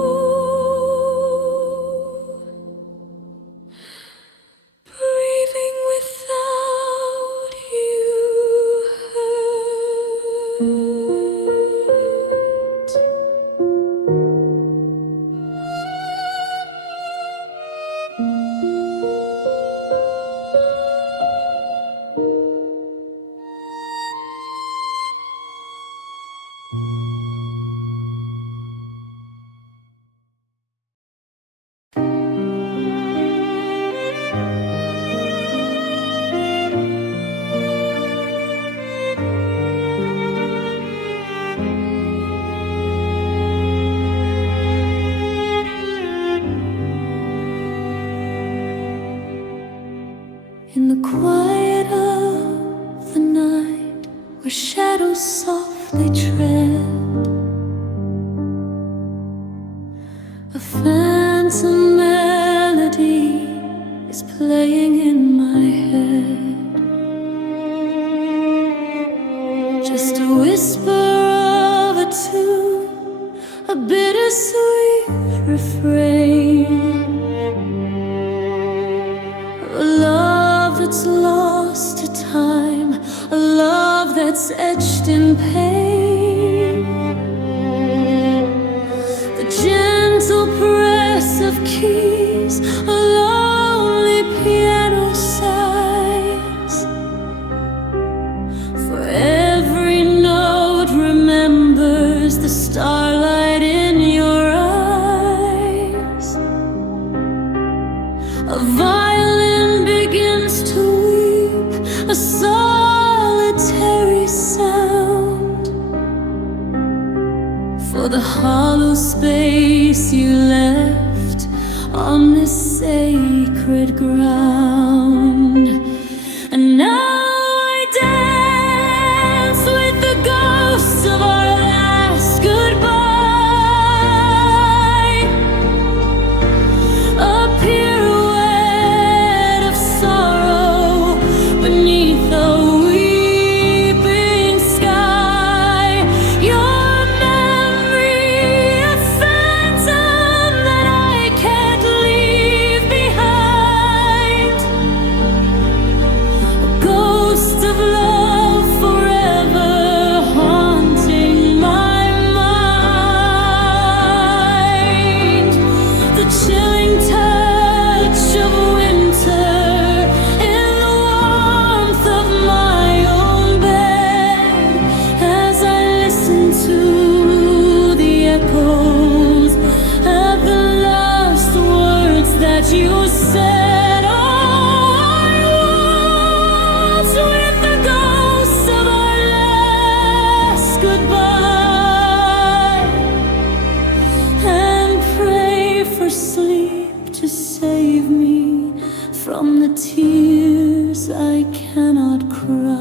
Breathing without you hurt. In the quiet of the night, where shadows softly tread, a phantom melody is playing in my head. Just a whisper of a tune, a bittersweet refrain, a love that's lost to time, a love that's etched in pain. The gentle press of keys, a lonely piano sighs. For every note remembers the starlight in your eyes. A violin begins to weep, a solitary sound, for the hollow space you left on this sacred ground. And now I dance with the ghosts of our last goodbye, a pirouette of sorrow beneath the weeping sky. Your memory, a phantom that I can't leave behind, a ghost of love forever haunting my mind. The chilling touch of winter in the warmth of my own bed, as I listen to the echoes of the last words that you said. Oh, I waltz with the ghosts of our last goodbye, and pray for sleep to save me from the tears I cannot cry.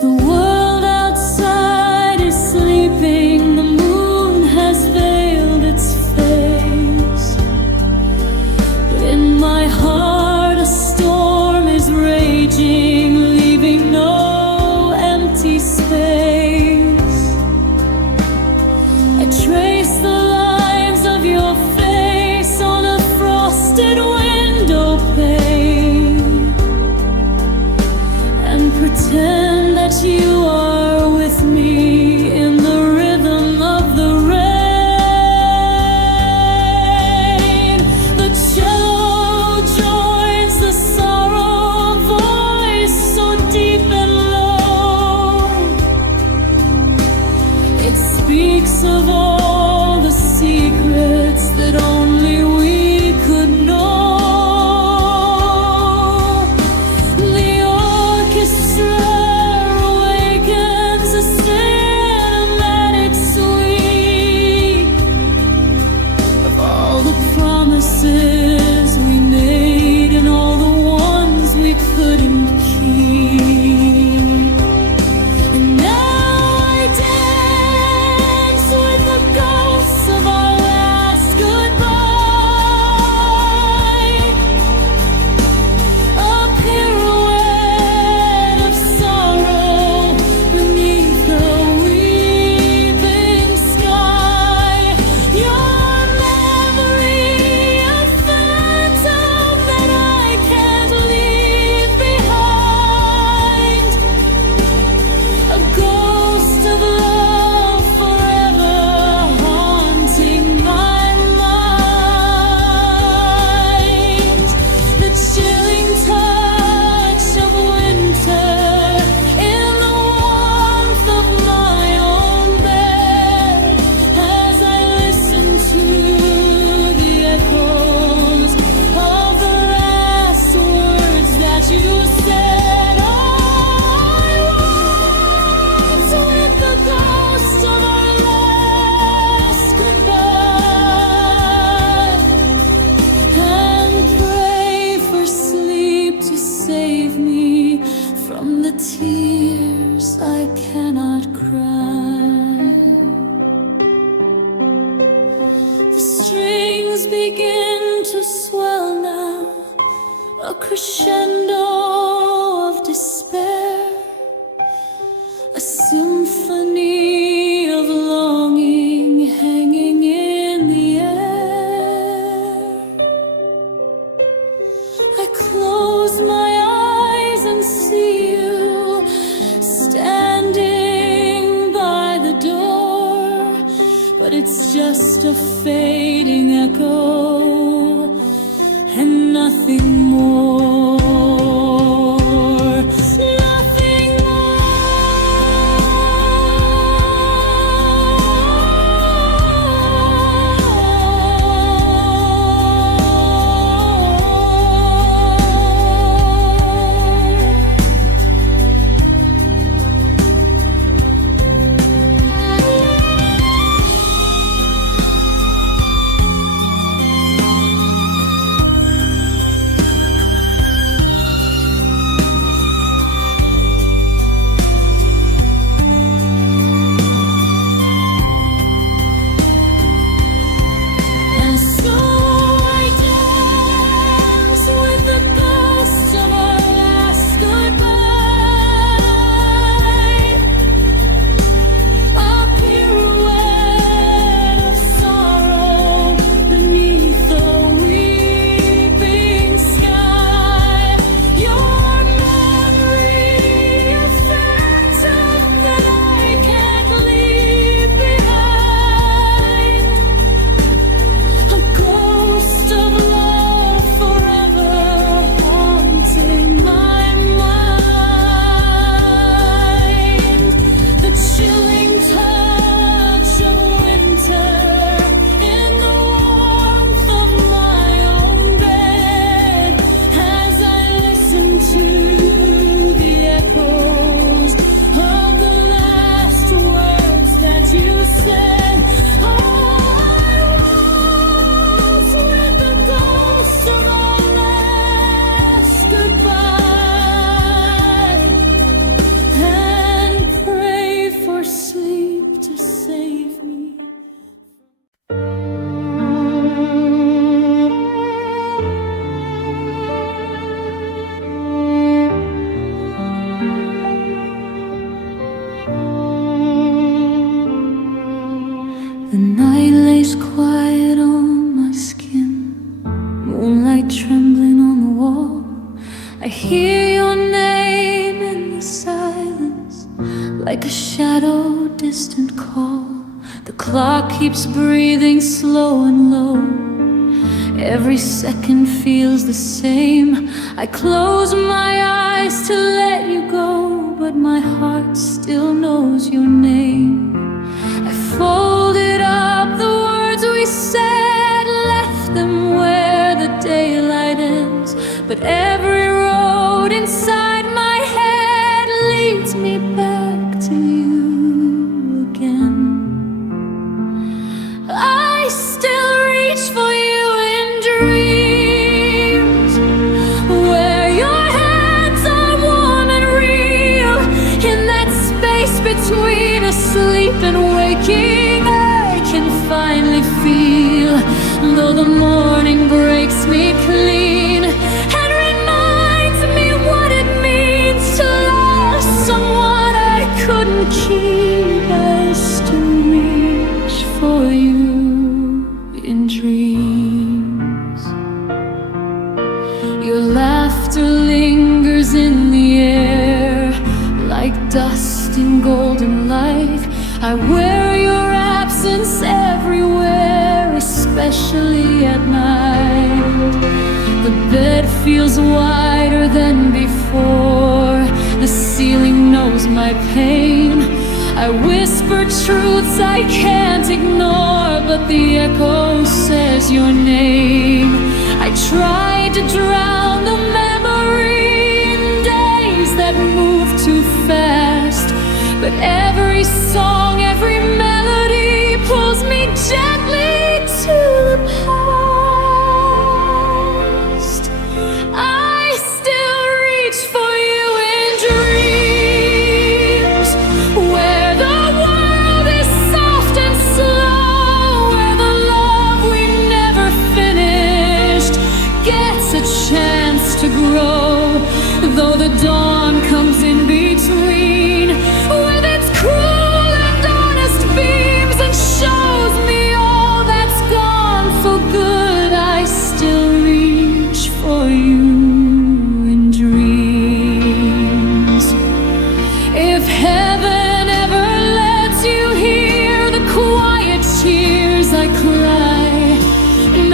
The world outside is sleeping, the moon has veiled its face, but in my heart a storm is raging, leaving no empty space. I trace the lines of your face on a frosted window pane, tears I cannot cry. The strings begin to swell now, a crescendo of despair, a symphony of longing hanging in the air. I close my eyes and see you standing by the door, but it's just a fading echo and nothing more. Nothing The night lays quiet on my skin, moonlight trembling on the wall. I hear your name in the silence, like a shadow, distant call. The clock keeps breathing slow and low. Every second feels the same. I close my eyes to let you go, but my heart still knows your name. I folded up the words we said, left them where the daylight ends. But every road inside my head leads me back to you again. I still reach for you in dreams, where your hands are warm and real. In that space between asleep and waking, I can finally feel, though the morning breaks me clean and reminds me what it means to love someone I couldn't keep. I still reach for you in dreams. Your laughter lingers in the air, like dust in golden light. I wear your absence everywhere, especially at night. The bed feels wider than before, the ceiling knows my pain. I whisper truths I can't ignore, but the echo says your name. I tried to drown the memory in days that move too fast, but every song, every melody pulls me gently to the past. I still reach for you in dreams. though the dawn comes in between with its cruel and honest beams and shows me all that's gone for good, I still reach for you in dreams. If heaven ever lets you hear the quiet tears I cry,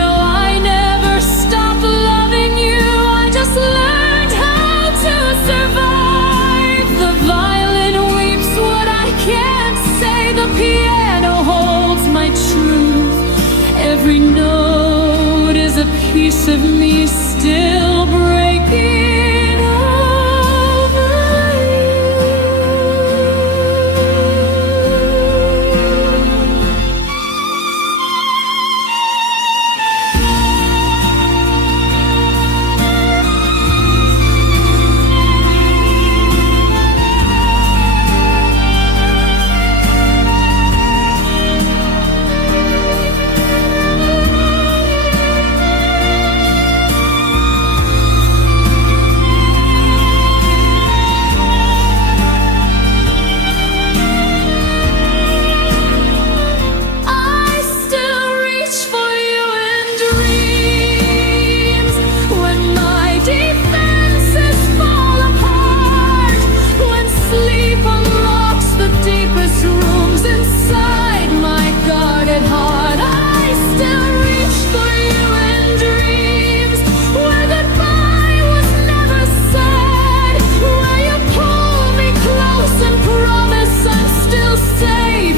no, I never stopped loving you, I just learned how to survive. The violin weeps what I can't say, the piano holds my truth. Every note is a piece of me still breaking over you.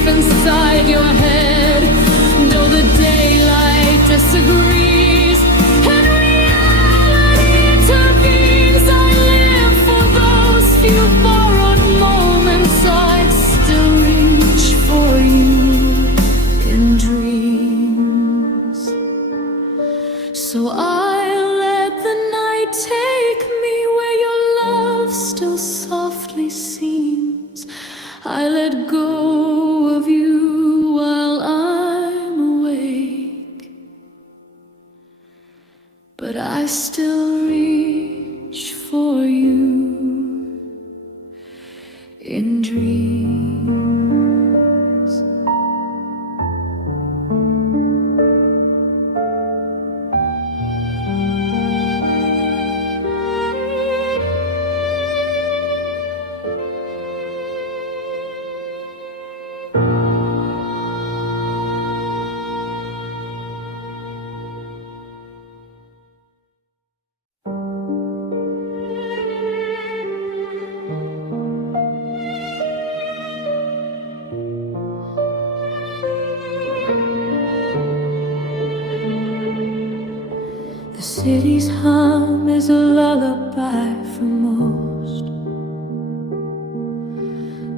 Inside your head, though the daylight disagrees and reality intervenes, I live for those few borrowed moments. I'd still reach for you in dreams. So I let the night take me where your love still softly seems. I let go of you while I'm awake, but I still reach for you in dreams. The city's hum is a lullaby for most,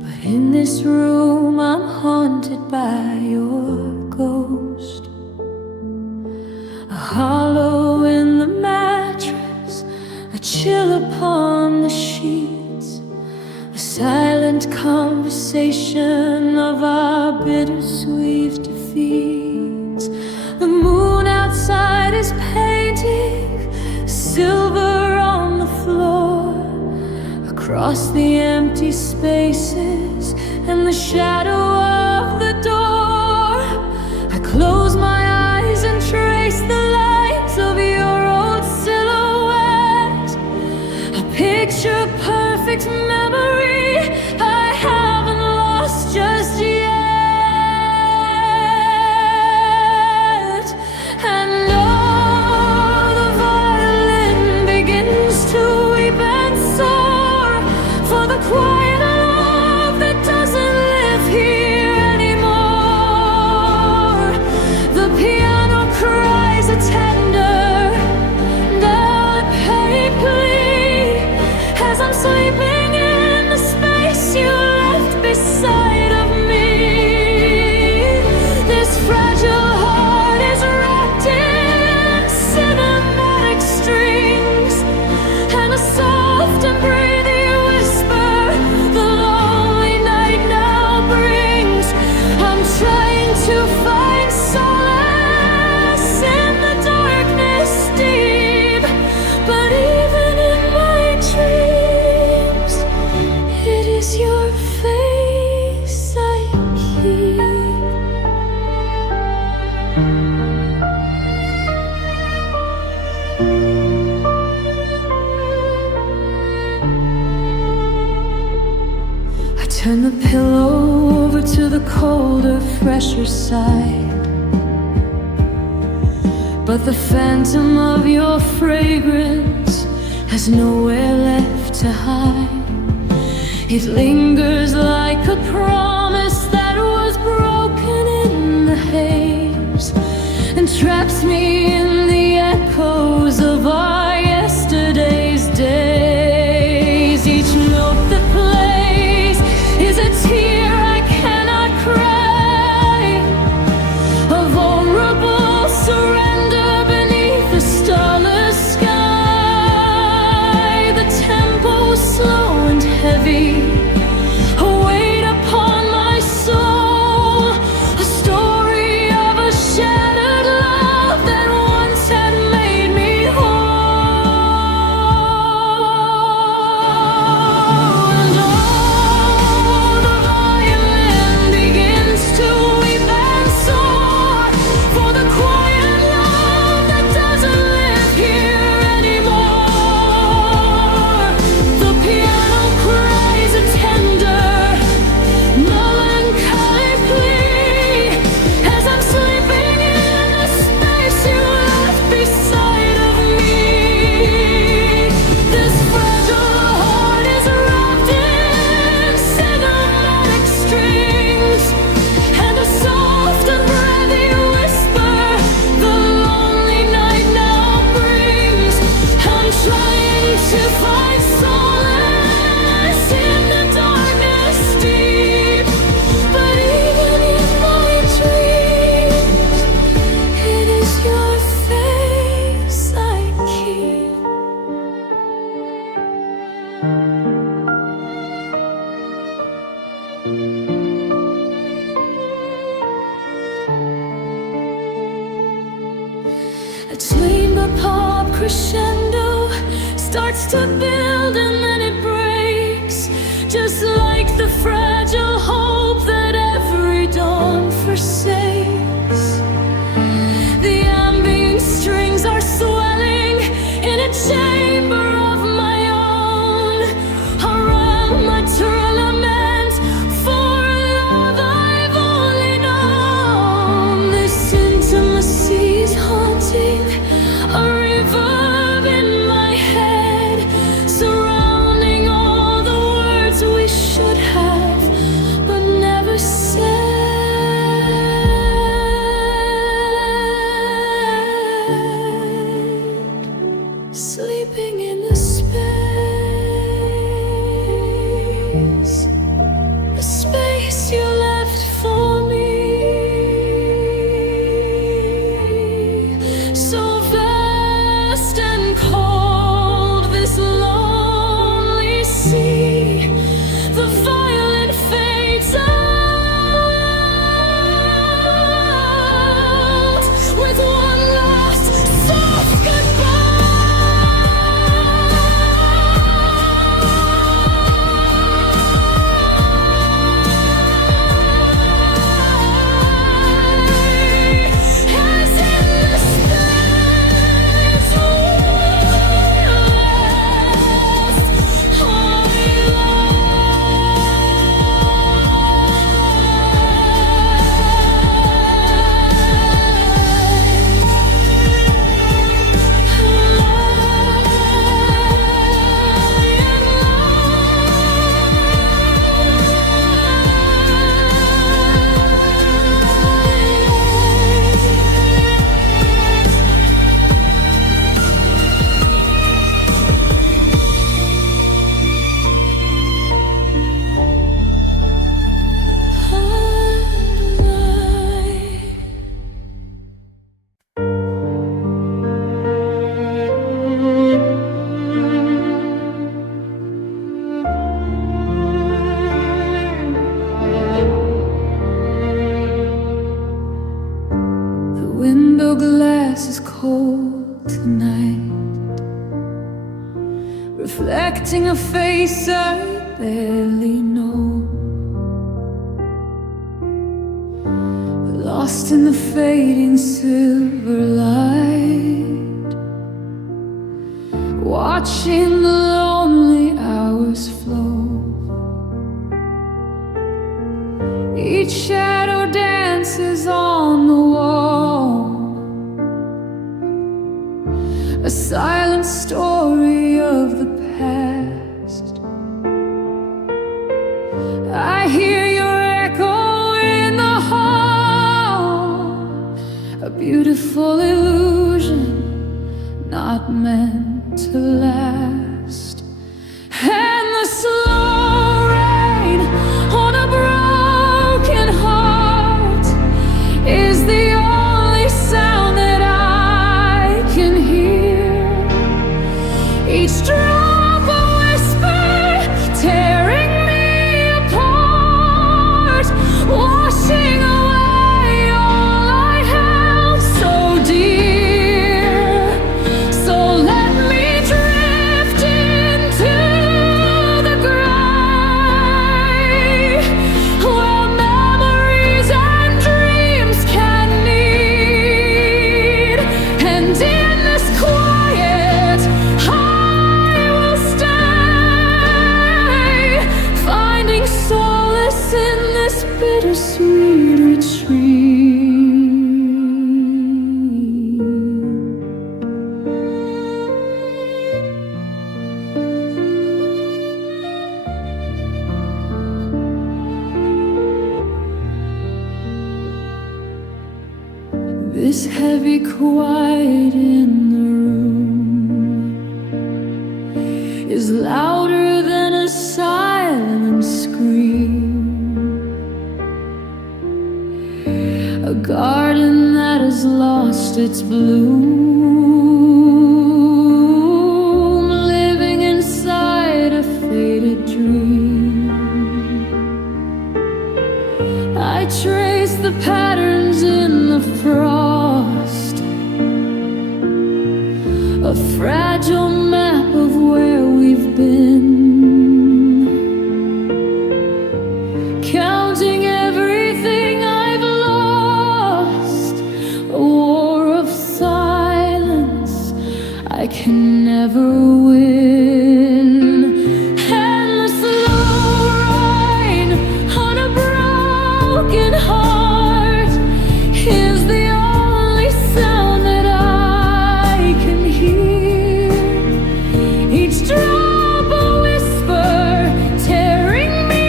but in this room I'm haunted by your ghost. A hollow in the mattress, a chill upon the sheets, a silent conversation of our bittersweet defeats. The moon outside is painting silver on the floor, across the empty spaces and the shadow of the door. I close my eyes and trace the lines of your old silhouette, a picture perfect memory I haven't lost just yet. And oh, the violin begins to weep and soar for the quiet love that doesn't live here anymore. The the colder, fresher side. But the phantom of your fragrance has nowhere left to hide. It lingers like a promise that was broken in the haze, and traps me in the echoes of our yesterday's days. Each note that plays is a tear I cannot cry, a vulnerable surrender beneath the starless sky. The tempo slow and heavy, a weight upon my soul, a story of a shattered love that once had made me whole. And oh, the violin begins to weep and soar for the quiet love that doesn't live here anymore. The piano cries a tender, melancholy plea as I'm sleeping in the space you left beside of me. This fragile heart is wrapped in cinematic strings, and a soft and breathy whisper the lonely night now brings. I'm trying to find solace in the darkness deep, but even in my dreams, it is your face I keep. A chamber pop crescendo starts to build and then it breaks, just like the fragile hope that every dawn forsakes. The ambient strings are swelling in a chamber of my own, a realm lament for a love I've only known. This intimacy is haunting, a reverb in my head, surrounding all the words we should have but never said. Sleeping in the space you left for me, so vast and cold, this lonely sea. The violin fades out with one last soft goodbye. As in the space we last our The window glass is cold tonight, reflecting a face I barely know, lost in the fading silver light, watching the lonely hours flow. Each a silent story of the past. I hear your echo in the hall, a beautiful illusion not meant to last. And the slow rain on a broken heart is the only sound that I can hear. Each drop a whisper, tearing me apart, washing away all I held so dear. So let me drift into the gray, where memories and dreams can need. And in this quiet, I will stay, finding solace in this bittersweet retreat. This heavy quiet in the room is louder than a silent scream. A garden that has lost its bloom, living inside a faded dream. I trace the patterns in the frost, a fragile map of where we've been, counting everything I've lost, a war of silence I can never win. And the slow rain on a broken heart is the only sound that I can hear. Each drop a whisper, tearing me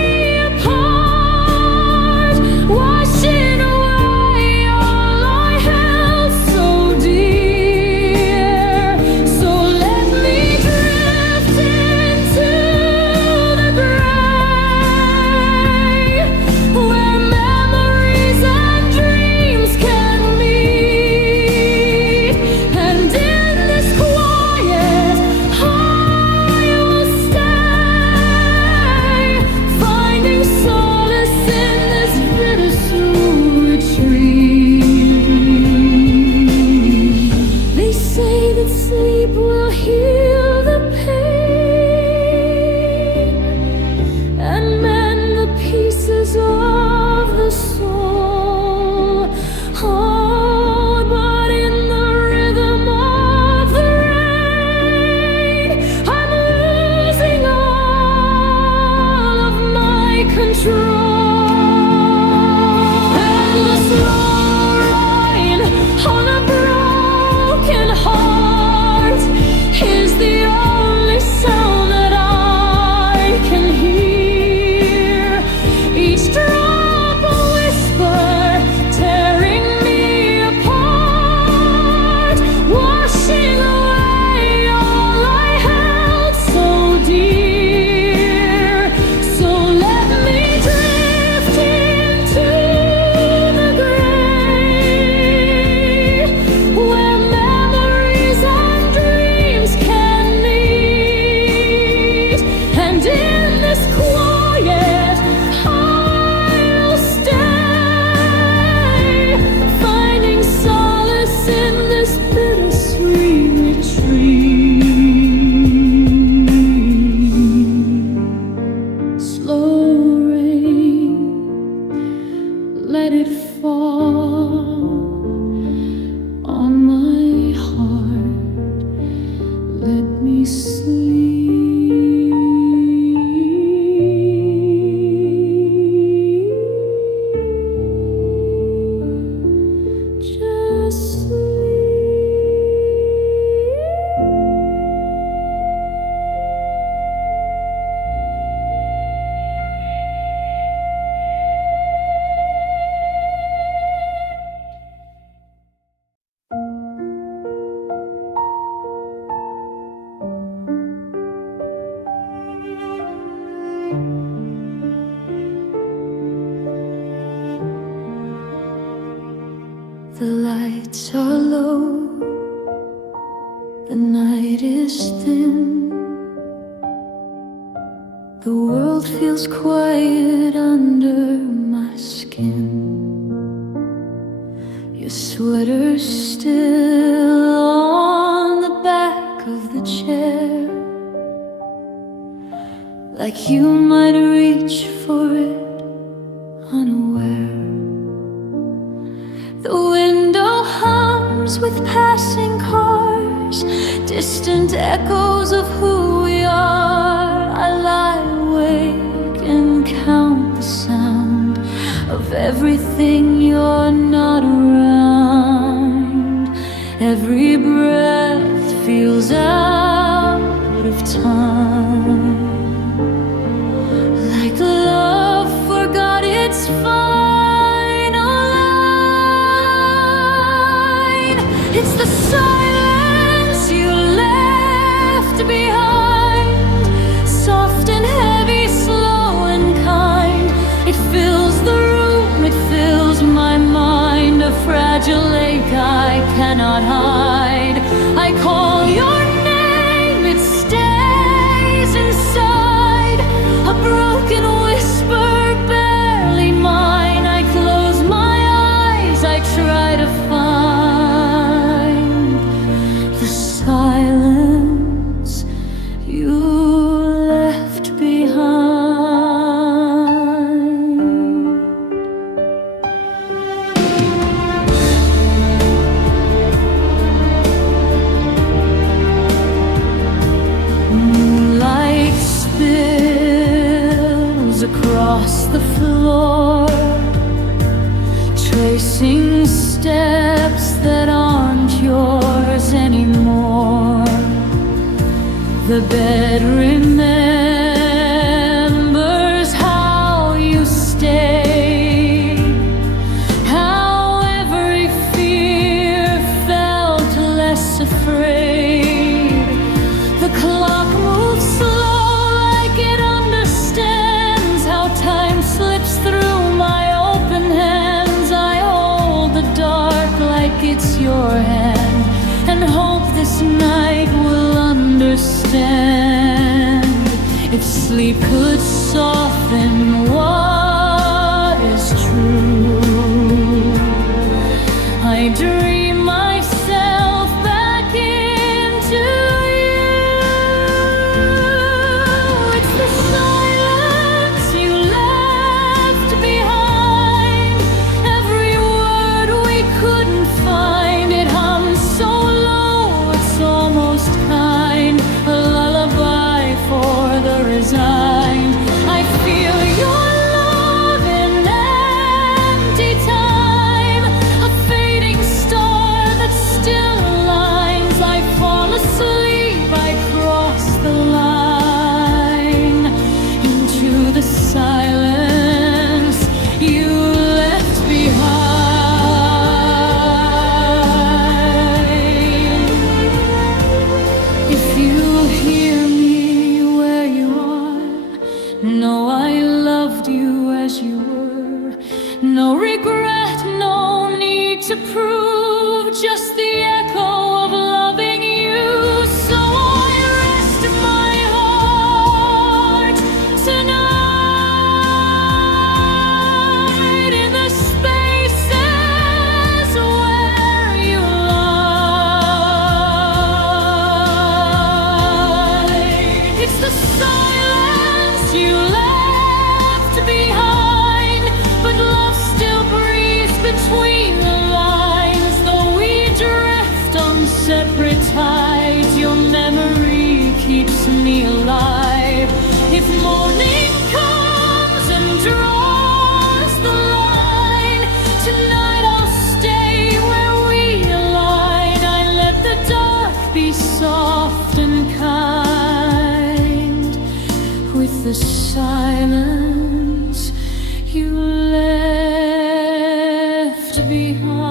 apart, washing away all I held so dear. So let me drift spirits are low, the night is thin, the world feels quiet under my skin. Your sweater's still on the back of the chair, like you might reach for it unaware. The window hums with passing cars, distant echoes of who we are. I lie awake and count the sound of everything you're not around. Every breath feels out of time, like love forgot its final line. It's the silence you left behind, soft and heavy, slow and kind. It fills the room, it fills my mind, a fragile ache I cannot hide. I call your name, it stays inside, a broken whisper, barely mine. I close my eyes, I try to find the silence you left behind. Moonlight spills across the floor, tracing steps that aren't yours anymore. The bed remembers how you stayed, how every fear felt less afraid. The clock moves slow like it understands how time slips through my open hands. I hold the dark like it's your hand, and hope this night will understand. If sleep could soften what is true, I dream myself back into you. It's the silence you left behind, every word we couldn't find. It hums so low, it's almost kind, a lullaby for the resigned. I feel your love in empty time, a fading star that still aligns. I fall asleep, I cross the line into the silence you left behind. If you hear me where you are, know I loved you as you were. No regret, no need to prove, just the echo of loving you. So I rest my heart tonight in the spaces where you lie. It's the silence you left behind, but love still breathes between the lines. Though we drift on separate tides, your memory keeps me alive. If morning comes and draws the line, tonight I'll stay where we align. I let the dark be soft and kind, with the silence you left behind.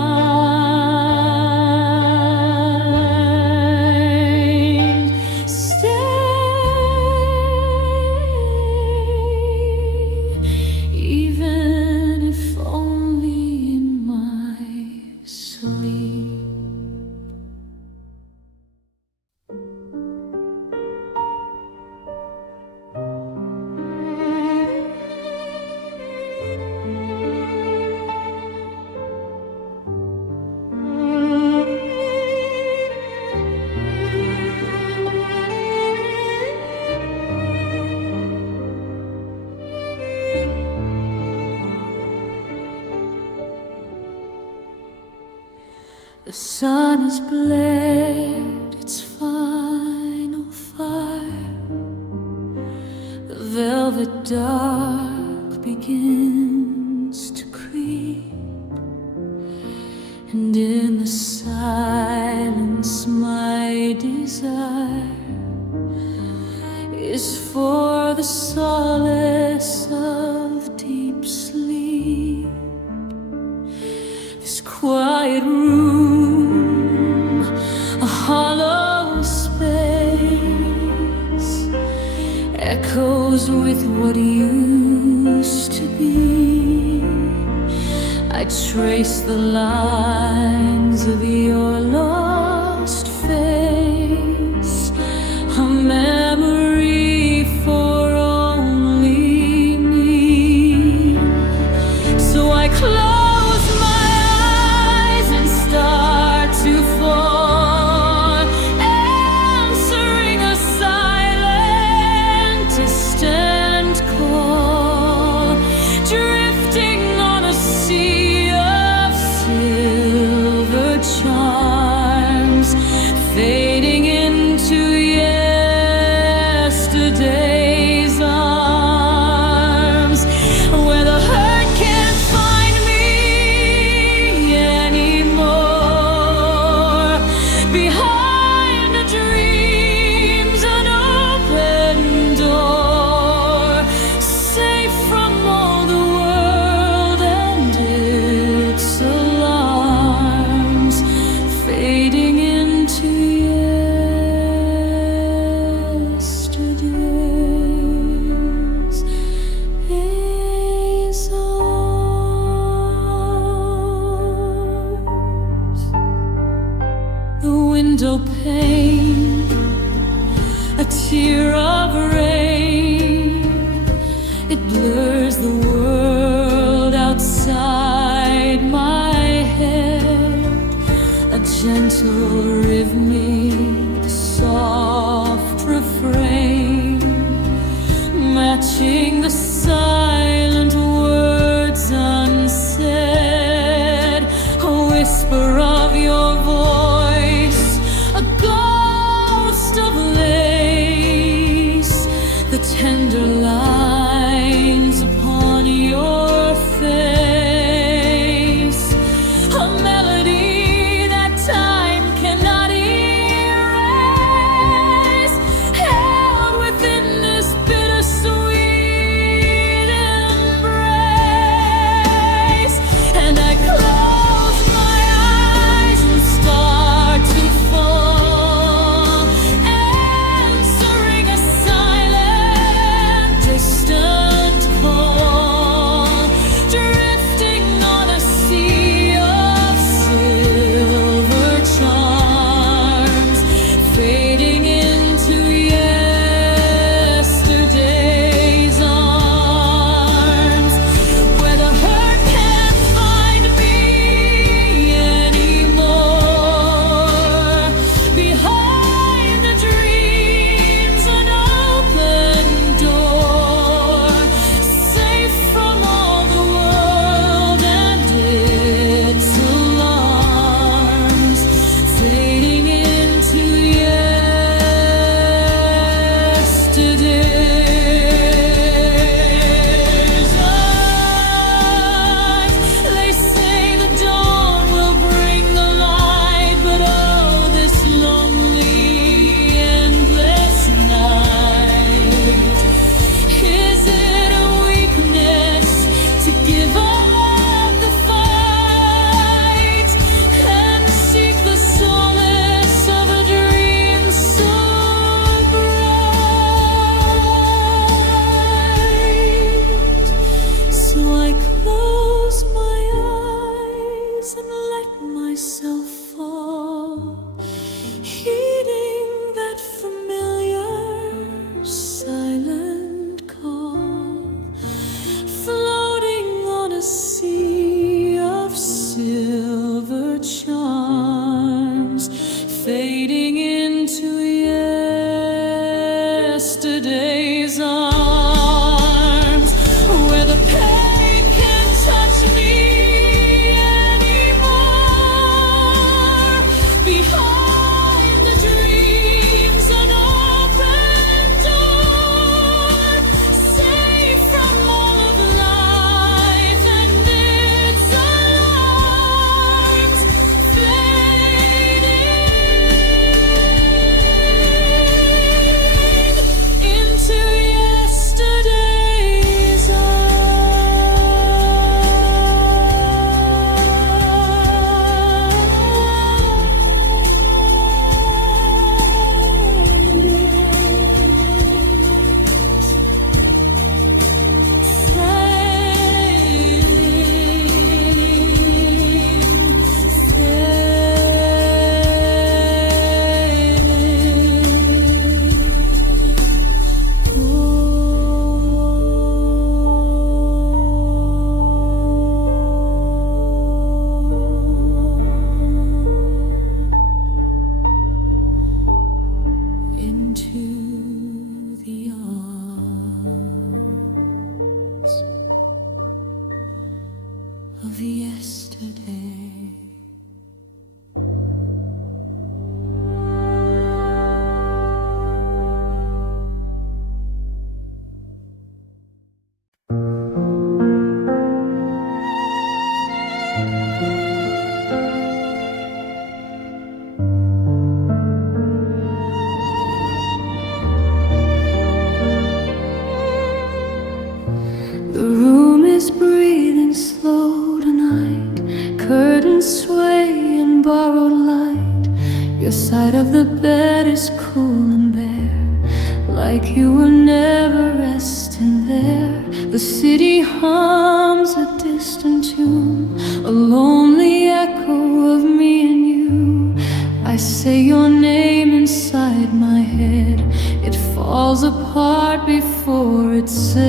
Stay, even if only in my sleep. sun has bled its final fire. The velvet dark begins to creep, and in the silence my desire is for the solace of deep sleep. This quiet room, a hollow space, echoes with what used to be. I trace the lines of your lost face, a memory for only me. So I close my eyes and start to fall, answering a silent, distant call, drifting on a sea of silver charms, fading into yesterday's arms, where the hurt can't find me anymore. Behind the dreams, an open door, safe from all the world and its alarms, fading into yesterday's arms. The window pane, a tear of rain, it blurs the world outside my head. A gentle rhythmic, soft refrain, matching the silent words unsaid. A whisper of your voice, a ghost of lace, the tender lines upon your face, a melody that time cannot erase, held within this bittersweet embrace. And I close my eyes and start to fall, answering a silent, distant call, drifting on a sea of silver charms, fading into yesterday's arms, where the hurt can't find me anymore. Behind the dreams, an open door, safe from all the world and its alarms, fading into yesterday's eyes. They say the dawn will bring the light, but oh, this lonely, endless night. Is it a weakness to give up the fight and seek the solace of a dream so bright? So I close my eyes and let myself fall, heeding that familiar silent call, floating on a sea of silver charms, fading into yesterday's arms, where the pain can't touch me anymore. like you were never resting there. The city hums a distant tune, a lonely echo of me and you. I say your name inside my head, it falls apart before it's said.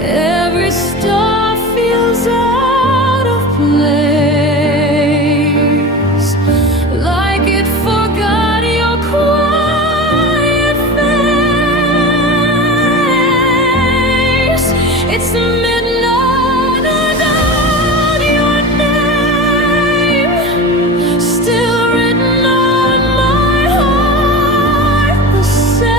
Every star feels out of place, like it forgot your quiet face. It's the midnight without your name, still written on my heart the same.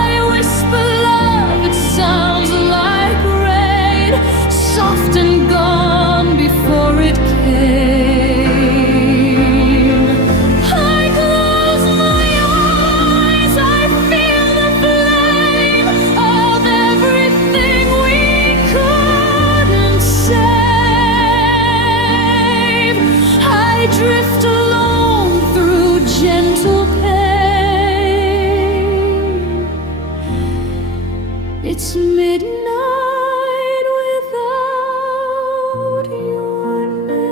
I whisper love, it sounds like rain, soft and gone before it came. I close my eyes, I feel the flame of everything we couldn't save. I drift alone through gentle pain. It's midnight without your name.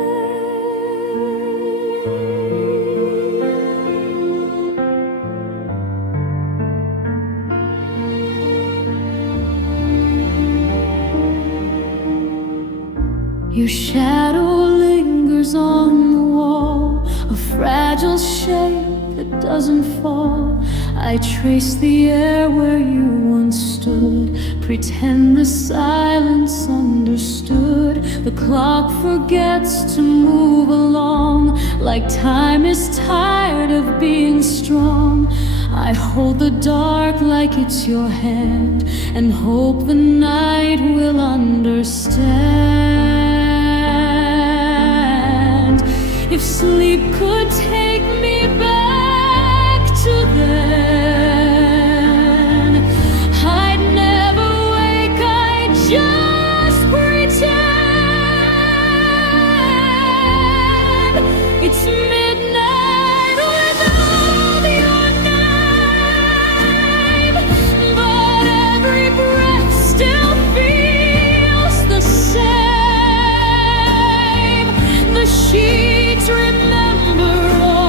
Your shadow lingers on the wall, a fragile shape that doesn't fall. I trace the air where you once stood, pretend the silence understood. The clock forgets to move along, like time is tired of being strong. I hold the dark like it's your hand, and hope the night will understand. If sleep could take me back to then, I'd never wake, I'd just pretend. It's midnight without your name, but every breath still feels the same. The sheets remember all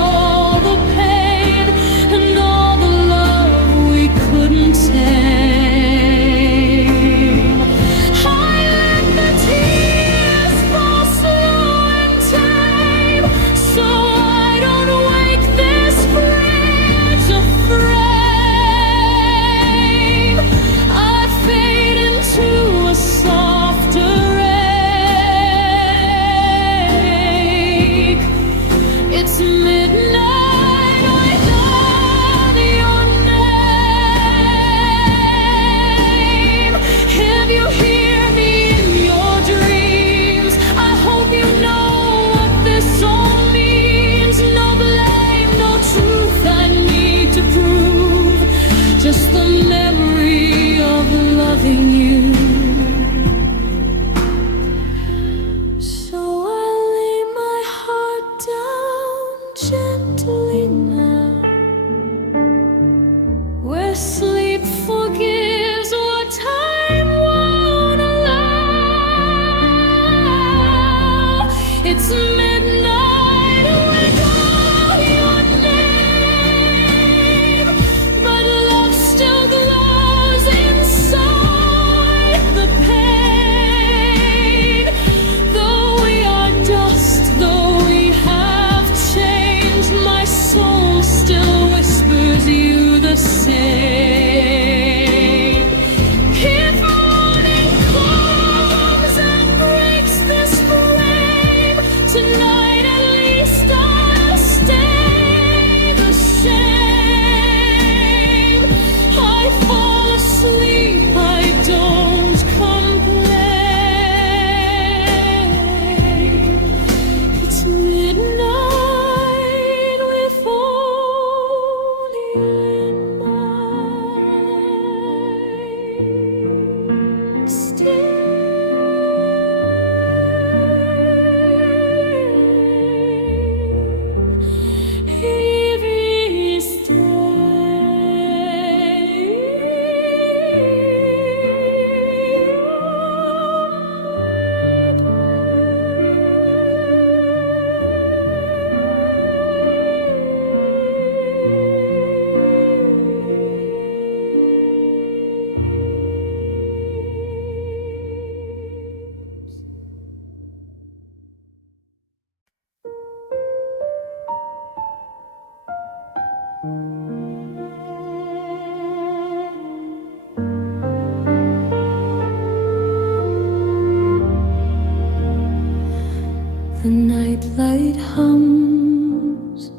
nightlight hums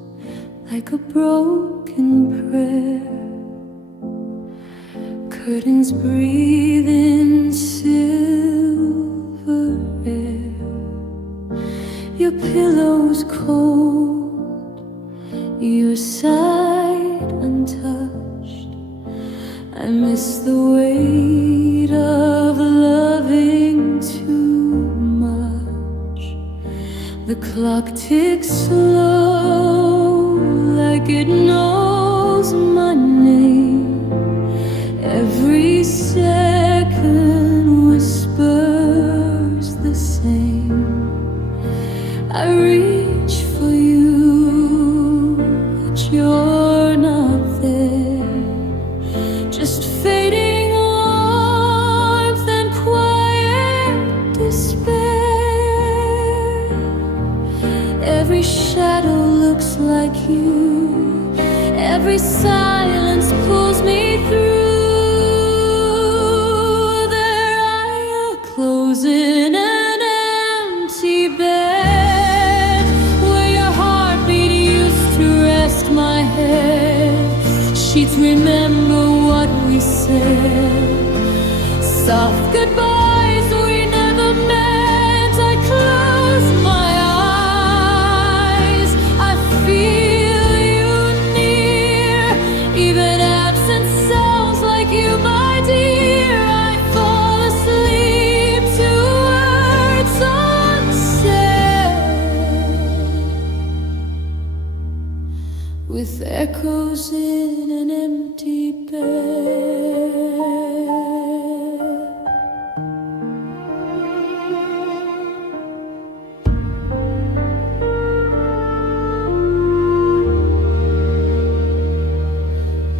like a broken prayer. Curtains breathe in silver air. Your pillow's cold, your side untouched. I miss the weight of loving too much. The clock ticks slow like it knows my name. Every second whispers the same. I reach for you, but you're not there. Just fading warmth and quiet despair. Every shadow looks like you. Every silence pulls me through. In an empty bed where your heartbeat used to rest my head. Sheets remember what we said. Soft goodbyes we never meant. I close my eyes. I feel you near. Even absence sounds like you, my dear. I fall asleep to words unsaid, with echoes in an empty bed.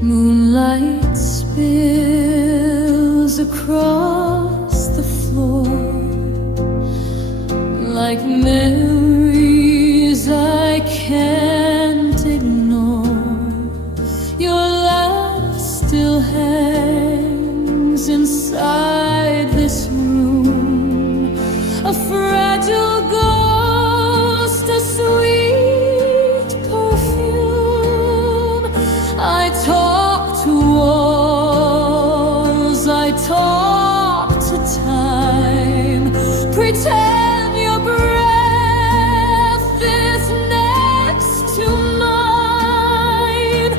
Moonlight spills across the floor like memories I can't ignore. Your laugh still hangs inside this room, a fragile ghost, a sweet perfume. I talk to walls, I talk to time, pretend your breath is next to mine.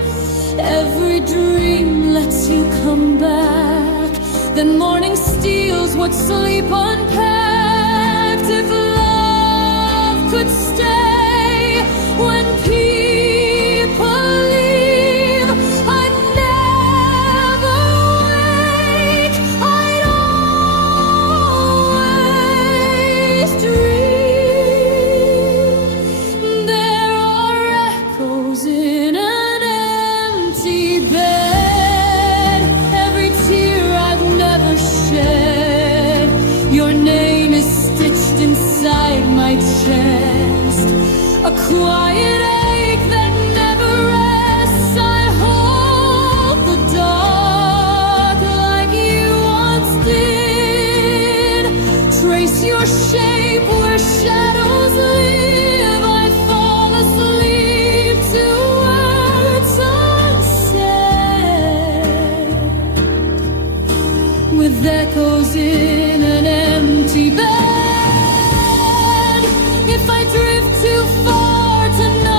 Every dream lets you come back, then morning steals what sleep unpacked. If love could stay when people leave, I'd never wake. I'd always dream. There are echoes in an empty bed. Every tear I've never shed. Your name is stitched inside my chest. A quiet ache that never rests. I hold the dark like you once did. Trace your shape where shadows live. I fall asleep to words unsaid, with echoes in an empty bed. If I drift too far tonight,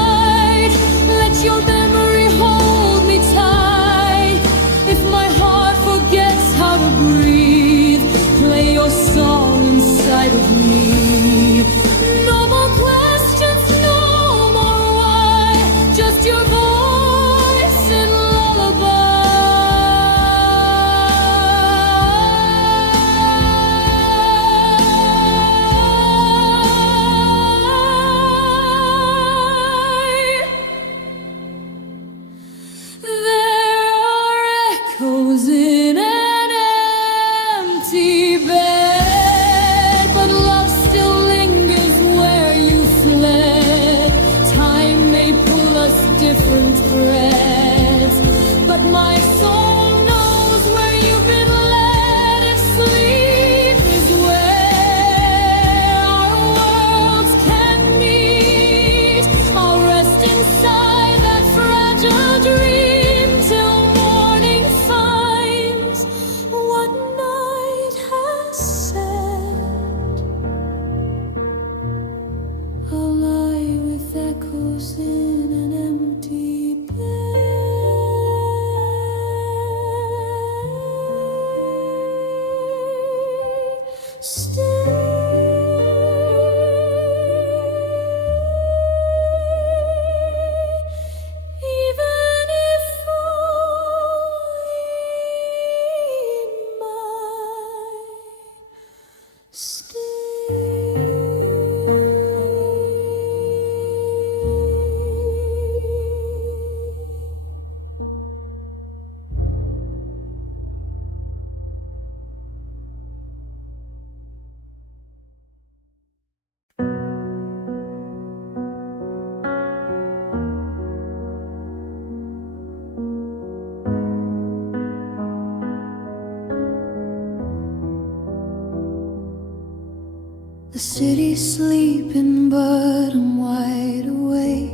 The city's sleeping, but I'm wide awake,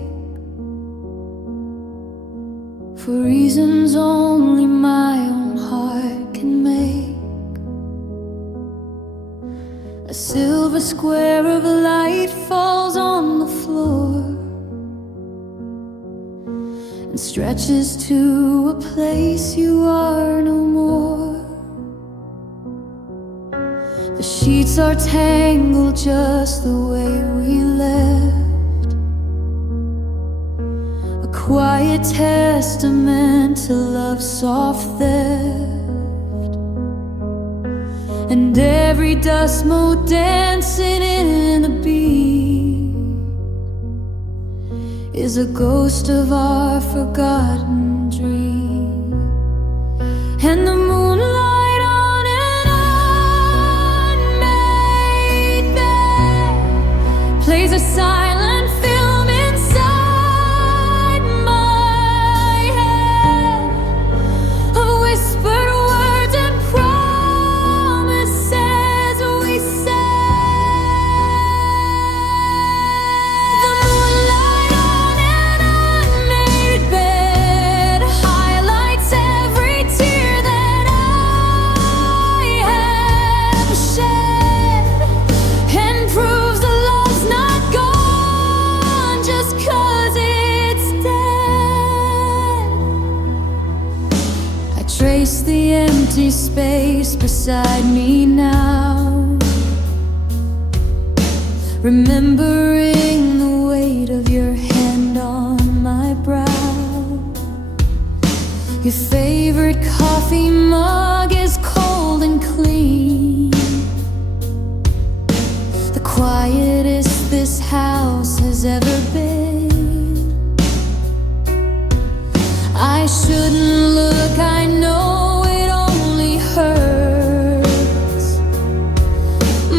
for reasons only my own heart can make. A silver square of light falls on the floor and stretches to a place you are no more. The sheets are tangled just the way we left, a quiet testament to love's soft theft. And every dust mote dancing in the beat is a ghost of our forgotten dream. And the moonlight on an unmade bed plays a silent film inside my head of whispered words and promises we said. The moonlight on an unmade bed highlights every tear that I have shed, and proves the love's not gone just 'cause it's dead. I trace the empty space beside me now, remembering the weight of your hand on my brow. Your favorite coffee mug is cold and clean, the quietest this house has ever been. I shouldn't look, I know it only hurts,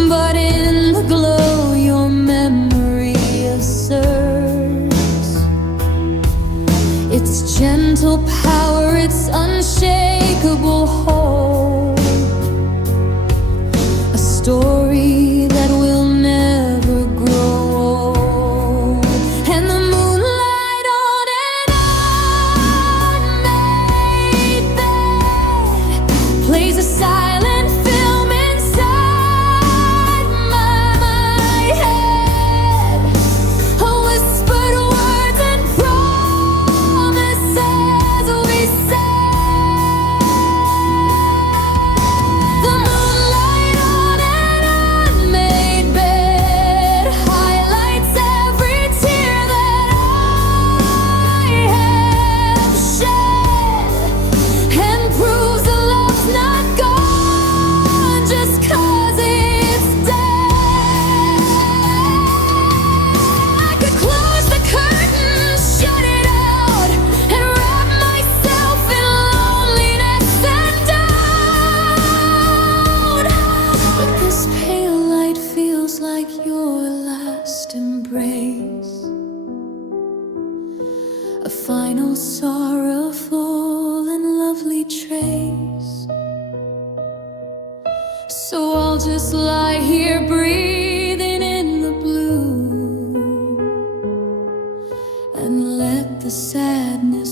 but in the glow your memory asserts its gentle power, its unshakable hold, a story that will never grow old. And the moonlight on an unmade bed plays a silent film inside my head, a whispered words and promises we said. The moonlight on an unmade bed highlights every tear that I have shed, and proves the love's not gone just 'cause it's dead. I could close the curtains, shut it out, and wrap myself in loneliness and doubt, but this pale light feels like your last embrace, a final sorrowful and lovely trace. So I'll just lie here breathing in the blue and let the sadness